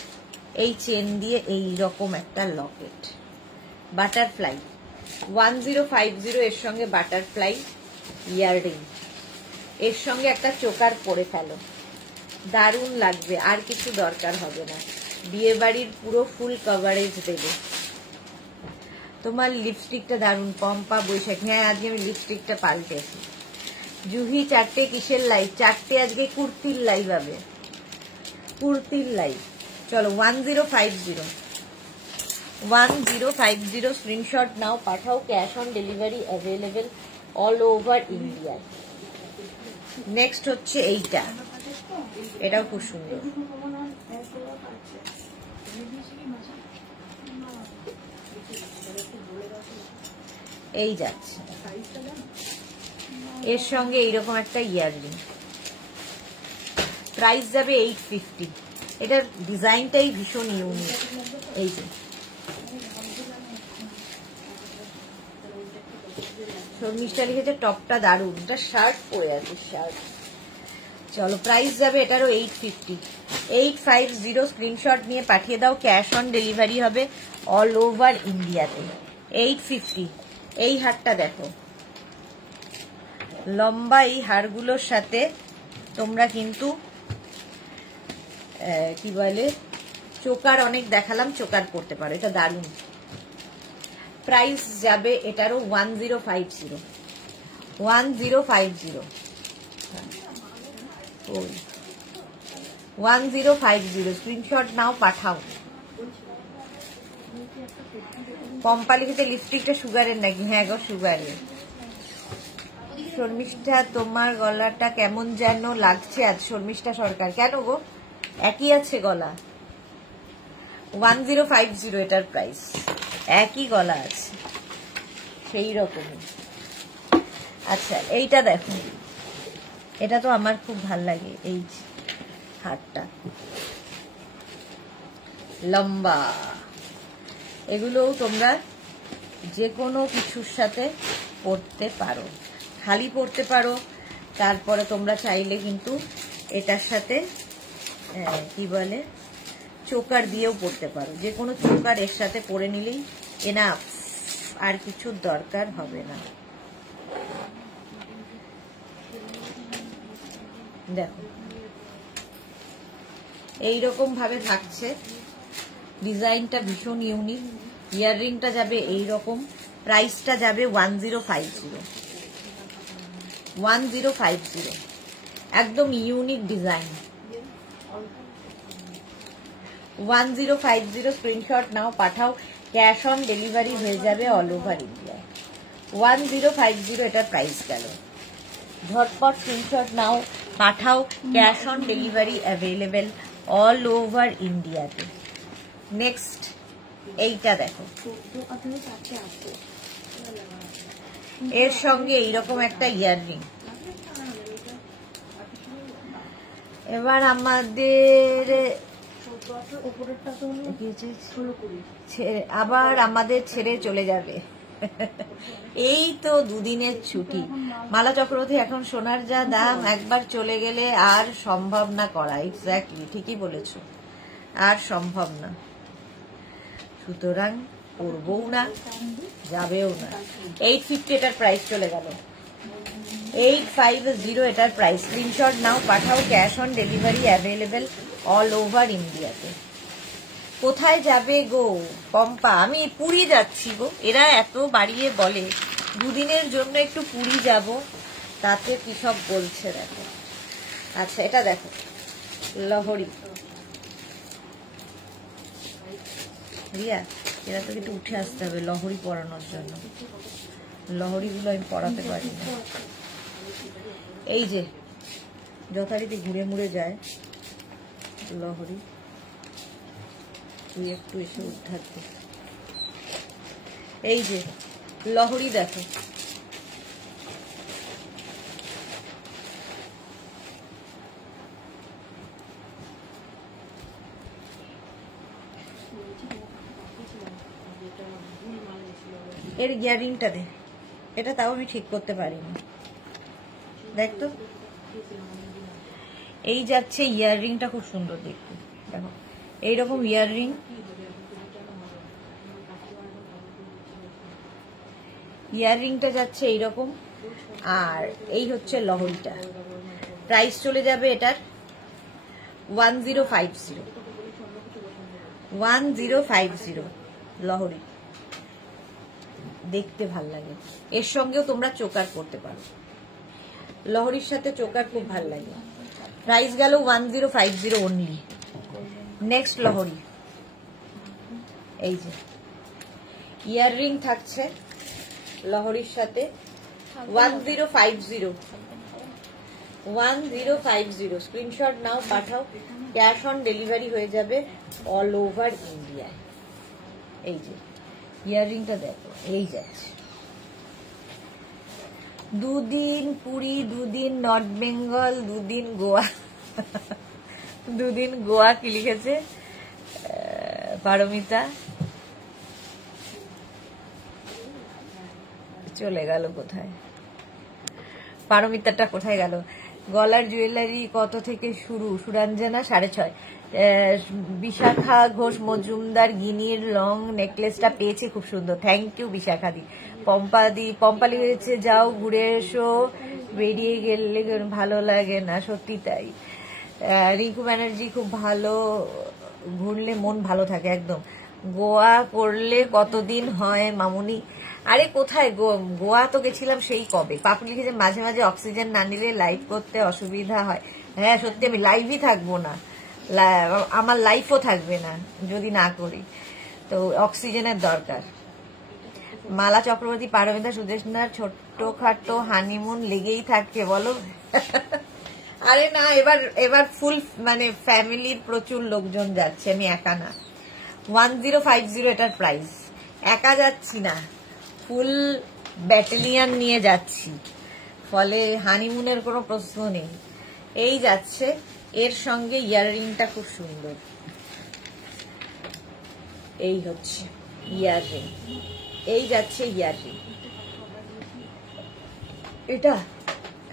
এই চেন দিয়ে এই রকম একটা লকেট, বাটারফ্লাই, 1050। এর সঙ্গে বাটারফ্লাই ইয়াররিং, এর সঙ্গে একটা চোকার পরে ফেলো, দারুণ লাগবে, আর কিছু দরকার হবে না। বিয়ে বাড়ির পুরো ফুল কভারেজ দেবে। তোমার লিপস্টিকটা দারুণ, পম্পা বৈশাখী, হ্যাঁ আজকে আমি লিপস্টিকটা পাল্টেছি। জুহি, 4টে কিসের লাইভ? 4টে আজকে কুর্তির লাইভ হবে, কুর্তির লাইভ। চলো 1050, 1050। স্ক্রিনশট নাও, পাঠাও, cash on delivery available all over India. Next হচ্ছে এইটা, এটাও খুব সুন্দর। এই যাচ্ছে, এর সঙ্গে এইরকম একটা ইয়াররিং, প্রাইস যাবে 850। এটার ডিজাইনটাই ভীষণ ইউনিক। এই যে শর্মিষ্ঠা লিখেছে টপটা দারুণ, এটা শার্ট পরে আছে, শার্ট। চলো, প্রাইস যাবে এটারও 850, 850। স্ক্রিনশট নিয়ে পাঠিয়ে দাও, ক্যাশ অন ডেলিভারি হবে অল ওভার ইন্ডিয়াতে। 850। এই হারটা দেখো, লম্বা এই হারগুলোর সাথে তোমরা কিন্তু কি বলে, চোকার অনেক দেখালাম, চোকার পড়তে পারো, এটা দারুণ। প্রাইস যাবে এটারও 1050, 1050, 1050। স্ক্রিনশট নাও, পাঠাও। পম্পা লিখেছে লিপস্টিকটা সুগারের নাকি? হ্যাঁ গো, সুগারের। শর্মিষ্ঠা, তোমার গলাটা কেমন যেন লাগছে আজ। শর্মিষ্ঠা সরকার, কেন গো? একই আছে গলা, 1050 এটার প্রাইস, একই গলা আছে, সেই রকমই। আচ্ছা, এইটা দেখো, এটা তো আমার খুব ভাল লাগে, এই হারটা লম্বা। এগুলোও তোমরা যে কোনো কিছুর সাথে পরতে পারো, খালি পরতে পারো, তারপরে তোমরা চাইলে কিন্তু এটার সাথে কি বলে, চোকার দিয়েও পরতে পারো। যে কোনো চোকার এর সাথে পরে নিলেই এনাফ, আর কিছুর দরকার হবে না। দেখো, এইরকম ভাবে থাকছে, ডিজাইনটা ভীষণ ইউনিক। ইয়াররিংটা যাবে এইরকম, প্রাইসটা যাবে 1050, 1050, একদম ইউনিক ডিজাইন। 1050 স্ক্রিনশট নাও, পাঠাও, ক্যাশ অন ডেলিভারি হয়ে যাবে অল ওভার ইন্ডিয়া। 1050 এটার প্রাইস গেল। ঝটপট স্ক্রিনশট নাও, পাঠাও, cash on delivery available all over ইন্ডিয়াতে। নেক্সট এইটা দেখো, এর সঙ্গে এইরকম একটা ইয়াররিং। এবার আমাদের আবার আমাদের ছেড়ে চলে যাবে। এই তো দুদিনের ছুটি। মালা চক্রবর্তী, এখন সোনার যা দাম, একবার চলে গেলে আর সম্ভব না করা। এক্স্যাক্টলি, ঠিকই বলেছো, আর সম্ভব না। সুতরাং করবও না, যাবেও না। 850 এটার প্রাইস চলে গেল। 850 এটার প্রাইস। স্ক্রিনশট নাও, পাঠাও, cash on delivery available all over ইন্ডিয়াতে। কোথায় যাবে গো পম্পা? আমি পুরী যাচ্ছি গো। এরা এত বাড়িয়ে বলে দুদিনের জন্য একটু পুরী যাব, তাতে কি সব বলছে দেখো। আচ্ছা, এটা দেখো, লহরি। রিয়া, এরা তো একটু উঠে আসতে হবে লহরি পরানোর জন্য। লহরিগুলো আমি পরাতে পারি না। এই যে যথারীতি ঘুরে মুড়ে যায় লহরি, তুই একটু এসে উদ্ধার দে। এই যে লহরি দেখো, এর ইয়ারিংটা দে। এটা তাও আমি ঠিক করতে পারিনি, দেখ তো। এই যাচ্ছে ইয়াররিংটা, খুব সুন্দর দেখতে, দেখো এইরকম ইয়াররিং। ইয়াররিংটা যাচ্ছে এইরকম, আর এই হচ্ছে লহরিটা। প্রাইস চলে যাবে এটার 1050, 1050 লহরি। দেখতে ভাল লাগে। এর সঙ্গেও তোমরা চোকার করতে পারো, লহরির সাথে চোকার খুব ভাল লাগে। প্রাইস গেল 1050 অনলি। নেক্সট লহরি, এই যে ইয়াররিং থাকছে লহরির সাথে 1050, 1050 স্ক্রিনশট নাও, পাঠাও, ক্যাশ অন ডেলিভারি হয়ে যাবে অল ওভার ইন্ডিয়ায়। এই যে ইয়াররিংটা দেখো, এই যাচ্ছে। দুদিন পুরী, দুদিন নর্থ বেঙ্গল, দুদিন গোয়া। দুদিন গোয়া কি লিখেছে পারমিতা? চলে গেল কোথায় পারমিতাটা, কোথায় গেল? গলার জুয়েলারি কত থেকে শুরু? সুরাঞ্জনা 6.5। বিশাখা ঘোষ মজুমদার গিনির লং নেকলেসটা পেয়েছে, খুব সুন্দর। Thank you বিশাখাদি। পম্পালি হয়েছে, যাও ঘুরে এসো, বেরিয়ে গেলে ভালো লাগে না। সত্যি তাই। রিঙ্কু ব্যানার্জি, খুব ভালো, ঘুরলে মন ভালো থাকে একদম। গোয়া করলে কতদিন হয় মামুনি? আরে কোথায় গোয়া তো গেছিলাম সেই কবে। পাপড়ি লিখেছে, মাঝে মাঝে অক্সিজেন না নিলে লাইভ করতে অসুবিধা হয়। হ্যাঁ সত্যি, আমি লাইভই থাকবো না, আমার লাইফও থাকবে না যদি না করি, তো অক্সিজেনের দরকার। মালা চক্রবর্তী, পারমিতা সুদেশনার ছোট্টখাটো হানিমুন লেগেই থাকে বলো। আরে না, এবার ফুল মানে ফ্যামিলির প্রচুর লোকজন যাচ্ছে, আমি একা না। 1050 এটার প্রাইস। একা যাচ্ছি না, ফুল ব্যাটালিয়ন নিয়ে যাচ্ছি, ফলে হানিমুনের কোনো প্রশ্ন নেই। এই যাচ্ছে, এর সঙ্গে ইয়াররিংটা খুব সুন্দর। এই হচ্ছে ইয়াররিং, এই যাচ্ছে ইয়াররিং। এটা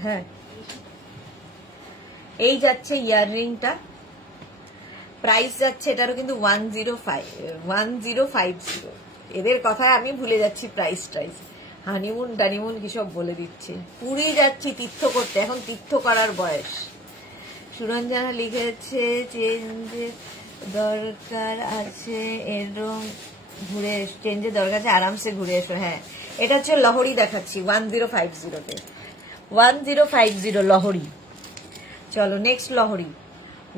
হ্যাঁ, এই যাচ্ছে ইয়াররিংটা। প্রাইস যাচ্ছে এটারও কিন্তু 1050। এদের কথায় আমি ভুলে যাচ্ছি প্রাইস টাইস, হানিমুন টানিমুন কি সব বলে দিচ্ছে। পুরী যাচ্ছি তীর্থ করতে, এখন তীর্থ করার বয়স। সুরঞ্জনা লিখেছে চেঞ্জ দরকার আছে, এরকম ঘুরে চেঞ্জের দরকার আছে, আরামসে ঘুরে এসো। হ্যাঁ, এটা হচ্ছে লহরি দেখাচ্ছি 1050-তে, 1050 লহরি। চলো নেক্সট লহরি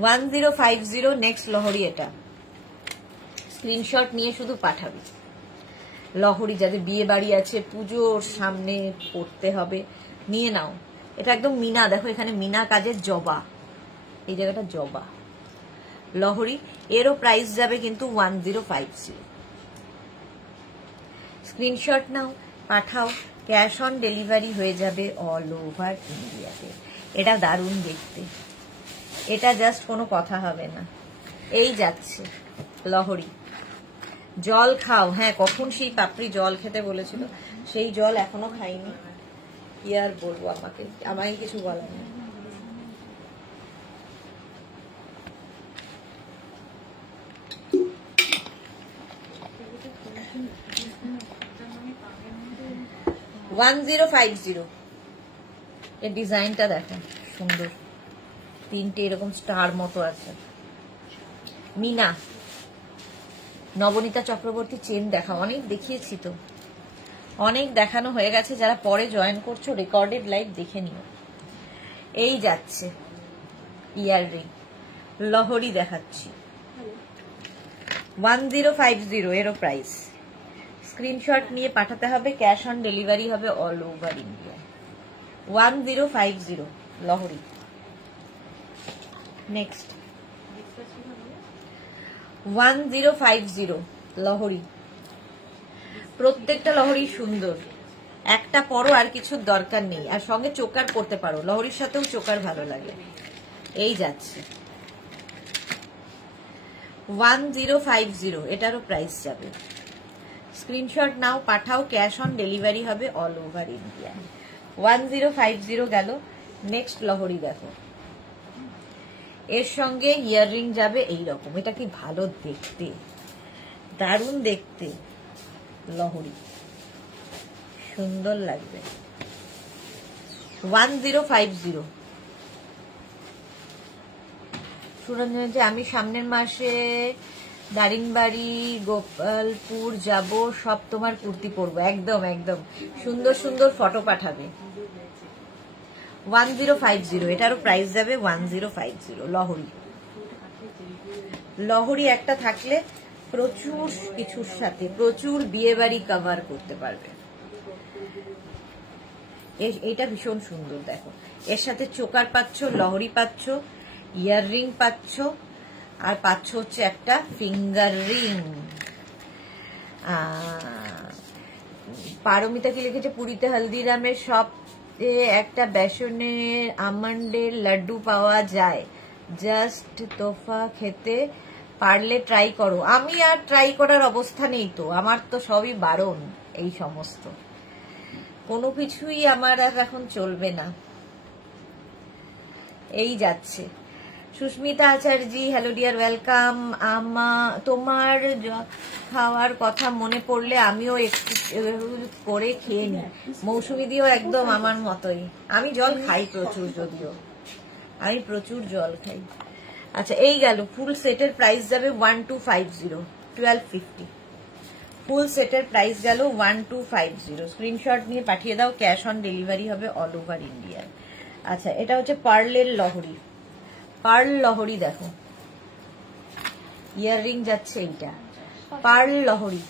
1050, নেক্সট লহরি। এটা স্ক্রিনশট নিয়ে শুধু পাঠাবি। লহরি যাদের বিয়ে বাড়ি আছে, পুজোর সামনে পড়তে হবে, নিয়ে নাও। এটা একদম মিনা, দেখো এখানে মিনা কাজের জবা, এই জায়গাটা জবা। লহরি, এরও প্রাইস যাবে কিন্তু 1050। স্ক্রিনশট নাও, পাঠাও, ক্যাশ অন ডেলিভারি হয়ে যাবে অল ওভার ইন্ডিয়াতে। এটা দারুণ দেখতে, এটা জাস্ট কোনো কথা হবে না। এই যাচ্ছে লহরি। জল খাও। হ্যাঁ, কখন সেই পাপড়ি জল খেতে বলেছিল, সেই জল এখনো খাইনি। কি আর বলবো, আমাকে কিছু বলার নেই। এর ডিজাইনটা দেখো সুন্দর, তিনটে এরকম স্টার মতো আছে। মিনা, নবনীতা চক্রবর্তী চেন দেখা, অনেক দেখিয়েছি তো, অনেক দেখানো হয়ে গেছে। যারা পরে জয়েন করছো রেকর্ডেড লাইভ দেখে নিও। এই যাচ্ছে ইয়াররিং, লহরি দেখাচ্ছি 1050, এরও প্রাইস। স্ক্রিনশট নিয়ে পাঠাতে হবে, ক্যাশ অন ডেলিভারি হবে অল ওভার ইন্ডিয়া। 1050 লহরি। নেক্সট 1050 লহরি। প্রত্যেকটা লহরি সুন্দর, একটা পরো, আর কিছুর দরকার নেই। আর সঙ্গে চোকার পরতে পারো, লহরির সাথেও চোকার ভালো লাগে। এই যাচ্ছে 1050, এটারও প্রাইস যাবে। স্ক্রিনশট নাও, পাঠাও, ক্যাশ অন ডেলিভারি হবে অল ওভার ইন্ডিয়া। 1050 গেল। নেক্সট লহরি দেখো, এর সঙ্গে ইয়াররিং যাবে এইরকম। এটা কি ভালো দেখতে, দারুণ দেখতে লহরি, সুন্দর লাগবে। 1050। সুরঞ্জন, যে আমি সামনের মাসে দারিংবাড়ি গোপালপুর যাব, সব তোমার কুর্তি পরবো। একদম একদম, সুন্দর সুন্দর ফটো পাঠাবে। 1050, এটারও প্রাইস যাবে 1050 লহরি। লহরি একটা থাকলে প্রচুর কিছুর সাথে প্রচুর বিয়ে বাড়ি কভার করতে পারবে। এটা ভীষণ সুন্দর দেখো, এর সাথে চোকার পাচ্ছ, লহরি পাচ্ছ, ইয়াররিং পাচ্ছ, আর পাচ্ছ হচ্ছে একটা ফিঙ্গার রিং। পারমিতা কি লিখেছে, পুরীতে হলদিরামের সব একটা বেসনের আমন্ডের লাড্ডু পাওয়া যায়, জাস্ট তোফা খেতে পারলে ট্রাই করো। আমি আর ট্রাই করার অবস্থা নেই তো, আমার তো সবই বারণ, এই সমস্ত কোনো কিছুই আমার আর এখন চলবে না। এই যাচ্ছে সুস্মিতা আচার্য, হ্যালো ডিয়ার, ওয়েলকাম। তোমার খাওয়ার কথা মনে পড়লে আমিও একটু করে খেয়ে নিই। মৌসুমি দিও একদম আমার মতোই, আমি জল খাই প্রচুর, যদিও আমি প্রচুর জল খাই। আচ্ছা, এই গেল ফুল সেটের প্রাইস যাবে 1250, 1250। ফুল সেটের প্রাইস গেল 1250। স্ক্রিনশট নিয়ে পাঠিয়ে দাও, ক্যাশ অন ডেলিভারি হবে অল ওভার ইন্ডিয়া। আচ্ছা, এটা হচ্ছে পার্লের লহরি, পার্ল লহরি দেখো, ইয়াররিং যাচ্ছে এইটা, পার্ল লহরি,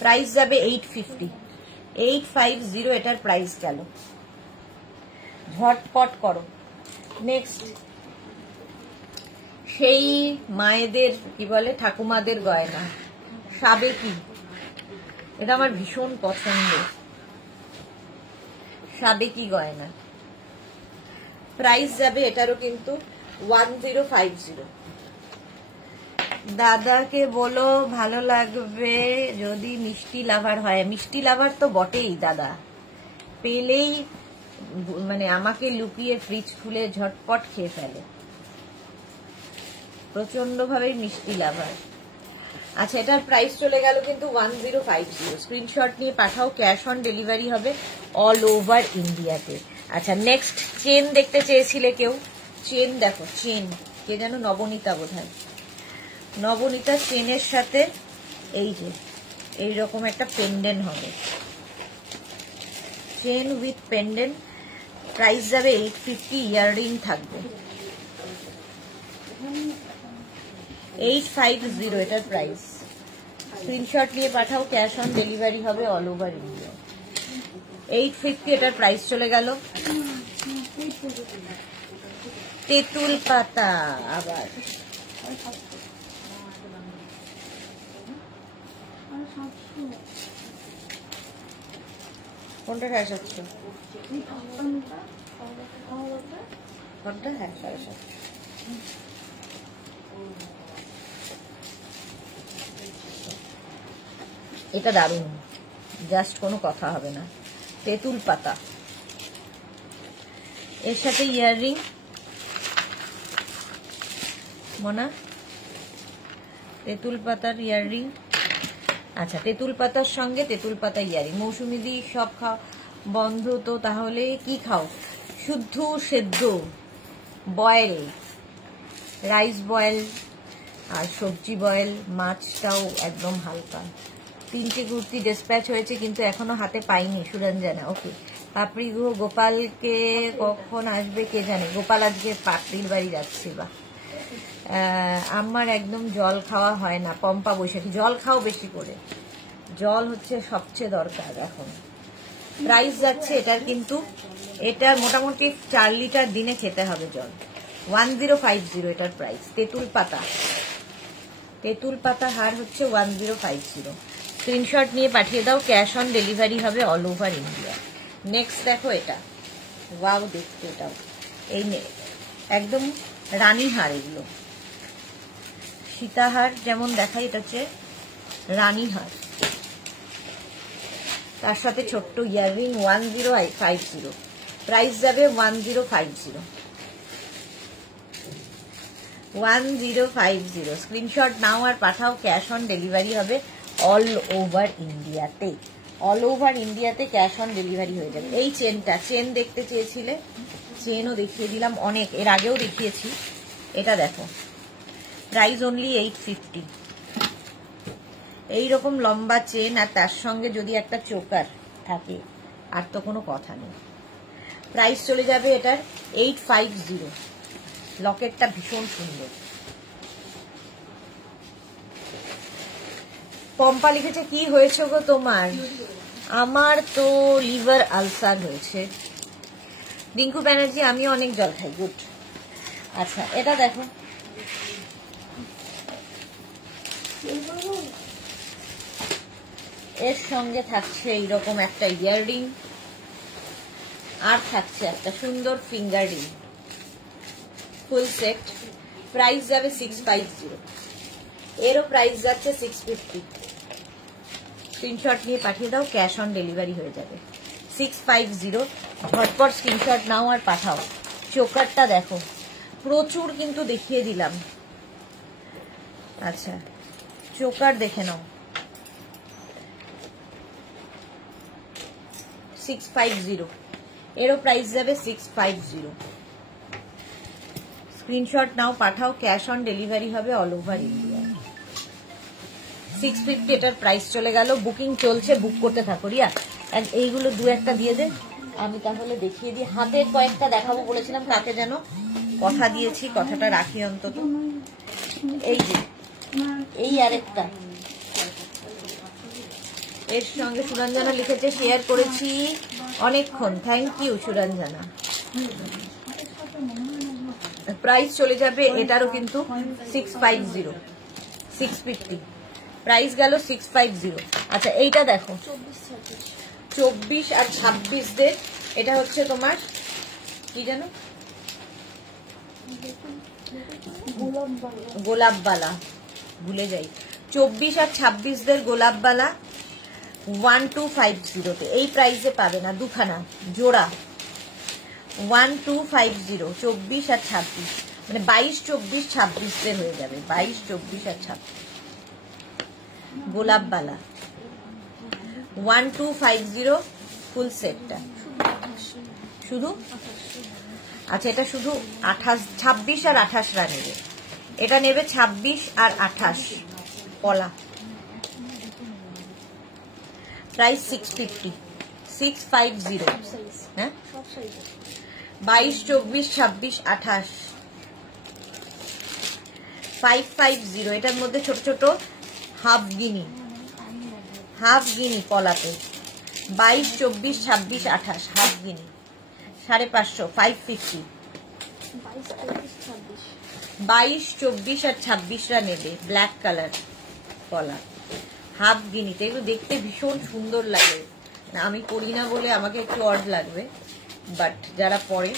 প্রাইস যাবে 850, 850 এটার প্রাইস গেল। ঝটপট করো। নেক্সট সেই মায়েদের কি বলে, ঠাকুমাদের গয়না, সাবেকি। এটা আমার ভীষণ পছন্দ, সাবেকি গয়না। প্রাইস যাবে এটারও কিন্তু 1050। দাদাকে বলো ভালো লাগবে যদি মিষ্টি লাভার হয়। মিষ্টি লাভার তো বটেই দাদা, পেলেই মানে আমাকে লুকিয়ে ফ্রিজ খুলে ঝটপট খেয়ে ফেলে, প্রচন্ড ভাবে মিষ্টি লাভার। আচ্ছা, এটার প্রাইস চলে গেল কিন্তু 1050। স্ক্রিনশট নিয়ে পাঠাও, ক্যাশ অন ডেলিভারি হবে অল ওভার ইন্ডিয়াতে। আচ্ছা নেক্সট চেন দেখতে চেয়েছিলে কেউ, চেন দেখো, চেন কে যেন নবনীতা বোধহয়, নবনীতা চেনের সাথে এই যে এইরকম একটা পেন্ডেন্ট হবে, চেন উইথ পেন্ডেন্ট, প্রাইস যাবে 850, ইয়াররিং থাকবে 850 এটার প্রাইস। স্ক্রিনশট নিয়ে পাঠাও, ক্যাশ অন ডেলিভারি হবে অল ওভার ইন্ডিয়া। 850 এটার প্রাইস চলে গেল। তেঁতুল পাতা আবার কোনটা 750? কোনটা? হ্যাঁ 750। এটা দারুণ, জাস্ট কোনো কথা হবে না। তেঁতুল পাতা, এর সাথে ইয়াররিং মনা, তেঁতুল পাতার ইয়াররিং। আচ্ছা তেঁতুল পাতার সঙ্গে তেঁতুল পাতা ইয়াররিং। মৌসুমি দি সব খাও বন্ধ তো তাহলে কি খাও? শুদ্ধ সেদ্ধ, বয়েল, রাইস বয়েল আর সবজি বয়েল, মাছটাও একদম হালকা। 3টে কুর্তি ডিসপ্যাচ হয়েছে কিন্তু এখনো হাতে পাইনি সুরঞ্জনা। ওকে, পাপড়ি গো গোপালকে কখন আসবে কে জানে। গোপাল আজকে পাপড়ির বাড়ি যাচ্ছে। বা আমার একদম জল খাওয়া হয় না। পম্পা বৈশাখী, জল খাও বেশি করে, জল হচ্ছে সবচেয়ে দরকার এখন। প্রাইস যাচ্ছে এটার কিন্তু, এটা মোটামুটি 4 লিটার দিনে খেতে হবে জল। 1050 এটার প্রাইস। তেঁতুল পাতা, তেঁতুল পাতা হার হচ্ছে 1050। স্ক্রিনশট নিয়ে পাঠিয়ে দাও, ক্যাশ অন ডেলিভারি হবে অল ওভার ইন্ডিয়া। নেক্সট দেখো এটা, ওয়াও দেখতে, এটাও এই একদম রানী হার, এগুলো সীতাহার যেমন দেখাই, এটা হচ্ছে রানী হার, তার সাথে ছোট্ট ইয়াররিং। 1050, প্রাইস যাবে 1050। 1050 স্ক্রিনশট নাও আর পাঠাও, ক্যাশ অন ডেলিভারি হবে অল ওভার ইন্ডিয়াতে। অল ওভার ইন্ডিয়াতে ক্যাশ অন ডেলিভারি হয়ে যাবে। এই চেনটা, চেন দেখতে চেয়েছিলে, চেনও দেখিয়ে দিলাম অনেক, এর আগেও দেখিয়েছি। এটা দেখো, প্রাইস অনলি 850। এইরকম লম্বা চেন আর তার সঙ্গে যদি একটা চোকার থাকে আর তো কোনো কথা নেই। প্রাইস চলে যাবে এটার 850। লকেটটা ভীষণ সুন্দর। পম্পা লিখেছে কি হয়েছে গো তোমার? আমার তো লিভার আলসার হয়েছে। রিঙ্কু ব্যানার্জি, আমিও অনেক জল খাই। গুড। আচ্ছা এটা দেখো, এর সঙ্গে থাকছে এইরকম একটা ইয়াররিং আর থাকছে একটা সুন্দর finger ring, full set. Price যাবে 650। এরও প্রাইস যাচ্ছে 650। স্ক্রিনশট নিয়ে পাঠিয়ে দাও, ক্যাশ অন ডেলিভারি হয়ে যাবে। 650, ঝটপট স্ক্রিনশট নাও আর পাঠাও। চোকারটা দেখো, প্রচুর কিন্তু দেখিয়ে দিলাম। আচ্ছা চোকার দেখে নাও, 650। এরও প্রাইস যাবে 650। স্ক্রিনশট নাও পাঠাও, ক্যাশ অন ডেলিভারি হবে অল ওভার ইন্ডিয়া। 650 এটার প্রাইস চলে গেল। বুকিং চলছে, বুক করতে থাকো রিয়া। এইগুলো দু একটা দিয়ে দে, আমি তাহলে দেখিয়ে দিই। হাতের কয়েকটা দেখাবো বলেছিলাম, কাকে যেন কথা দিয়েছি, কথাটা রাখি অন্তত। এই যে এই আরেকটা, এর সঙ্গে সুরঞ্জনা লিখেছে শেয়ার করেছি অনেকক্ষণ। Thank you Suranjana. প্রাইস চলে যাবে এটারও কিন্তু 650, 650 প্রাইস গেল 650। আচ্ছা এইটা দেখো, 24 আর 26দের, এটা হচ্ছে তোমার কি জানো, গোলাপবালা, ভুলে যাই। 24 আর 26দের গোলাপবালা 1250-তে। এই প্রাইসে পাবে না, দুখানা জোড়া 1250। 24 আর 26 মানে 22, 24, 26দের হয়ে যাবে। 22, 24 আর 26 গোলাপবালা 1250 ফুল সেটটা। শুধু আচ্ছা, এটা শুধু 26 আর 28রা নেবে। এটা নেবে 26 আর 28 পলা। প্রাইস 650, 650। হ্যাঁ, 22, 24, 26, 28, 550। এটার মধ্যে ছোট ছোট হাফ গিনি পলাতে 22, 24, 26, 28 হাফ গিনি 550, 550। 22, 24 আর 26রা নেবে ব্ল্যাক কালার পলা হাফ গিনিতে। এগুলো দেখতে ভীষণ সুন্দর লাগে, আমি পরি না বলে আমাকে একটু অড লাগবে, বাট যারা পরে।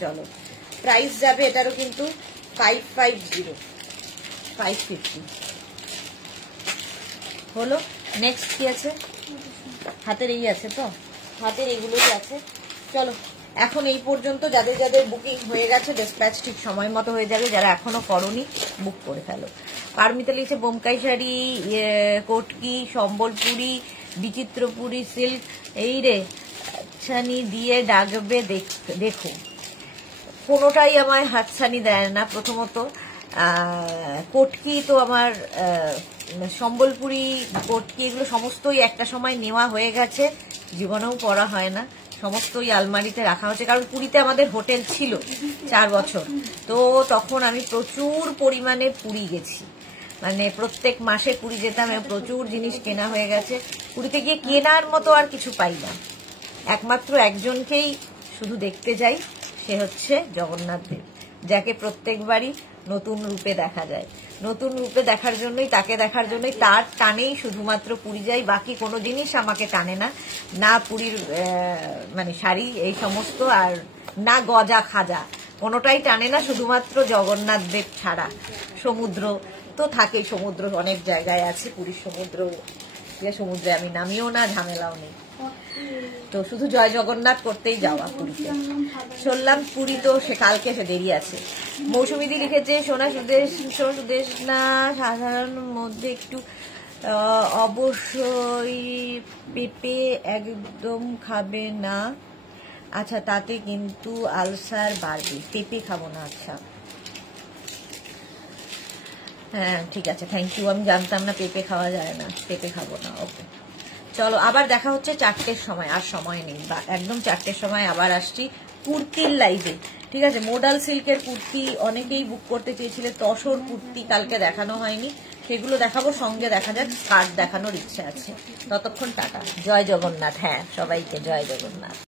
চলো, প্রাইস যাবে এটারও কিন্তু 550, 550 হলো। নেক্সট কি আছে? হাতের এই আছে, তো হাতের এগুলোই আছে। চলো, এখন এই পর্যন্ত। যাদের যাদের বুকিং হয়ে গেছে ডিসপ্যাচ ঠিক সময় মতো হয়ে যাবে, যারা এখনো করনি বুক করে ফেলো। পারমিতা লিখছে বোমকাই শাড়ি, কোটকি, সম্বলপুরি, বিচিত্রপুরি সিল্ক, এই রে হাতছানি দিয়ে ডাকবে দেখো। কোনোটাই আমায় হাতছানি দেয় না। প্রথমত কোটকি তো আমার সম্বলপুরি, কোটকি এগুলো সমস্তই একটা সময় নেওয়া হয়ে গেছে, জীবনেও পরা হয় না, সমস্তই আলমারিতে রাখা হচ্ছে। কারণ পুরীতে আমাদের হোটেল ছিল 4 বছর, তো তখন আমি প্রচুর পরিমাণে পুরী গেছি, মানে প্রত্যেক মাসে পুরী যেতাম, প্রচুর জিনিস কেনা হয়ে গেছে। পুরীতে গিয়ে কেনার মতো আর কিছু পাই না, একমাত্র একজনকেই শুধু দেখতে যাই, সে হচ্ছে জগন্নাথ দেব, যাকে প্রত্যেকবারই নতুন রূপে দেখা যায়। নতুন রূপে দেখার জন্যই, তাকে দেখার জন্যই, তার টানেই শুধুমাত্র পুরী যাই, বাকি কোনো জিনিস আমাকে টানে না, না পুরীর মানে শাড়ি এই সমস্ত, আর না গজা খাজা, কোনোটাই টানে না, শুধুমাত্র জগন্নাথ দেব ছাড়া। সমুদ্র তো থাকেই, সমুদ্র অনেক জায়গায় আছে, পুরীর সমুদ্র, সমুদ্রে আমি নামিও না, ঝামেলাও নেই, তো শুধু জয় জগন্নাথ করতেই যাওয়া পুরীতে। শুনলাম পুরী তো সে কালকে সে দেরি আছে। মৌসুমীদি লিখেছে সোনা সুদেশ না সাধারণ মধ্যে একটু অবশ্যই পেঁপে একদম খাবে না, আচ্ছা তাতে কিন্তু আলসার বাড়বে, পেঁপে খাবো না। আচ্ছা হ্যাঁ ঠিক আছে, থ্যাংক ইউ, আমি জানতাম না পেঁপে খাওয়া যায় না, পেঁপে খাবো না। ওকে, চলো আবার দেখা হচ্ছে 4টের সময়, আর সময় নেই, বা একদম 4টের সময় আবার আসছি কুর্তির লাইভে, ঠিক আছে? মোডাল সিল্কের কুর্তি অনেকেই বুক করতে চেয়েছিলে, তসর কুর্তি কালকে দেখানো হয়নি, সেগুলো দেখাবো, সঙ্গে দেখা যাক স্কার্ট দেখানোর ইচ্ছে আছে। ততক্ষণ টাটা, জয় জগন্নাথ। হ্যাঁ, সবাইকে জয় জগন্নাথ।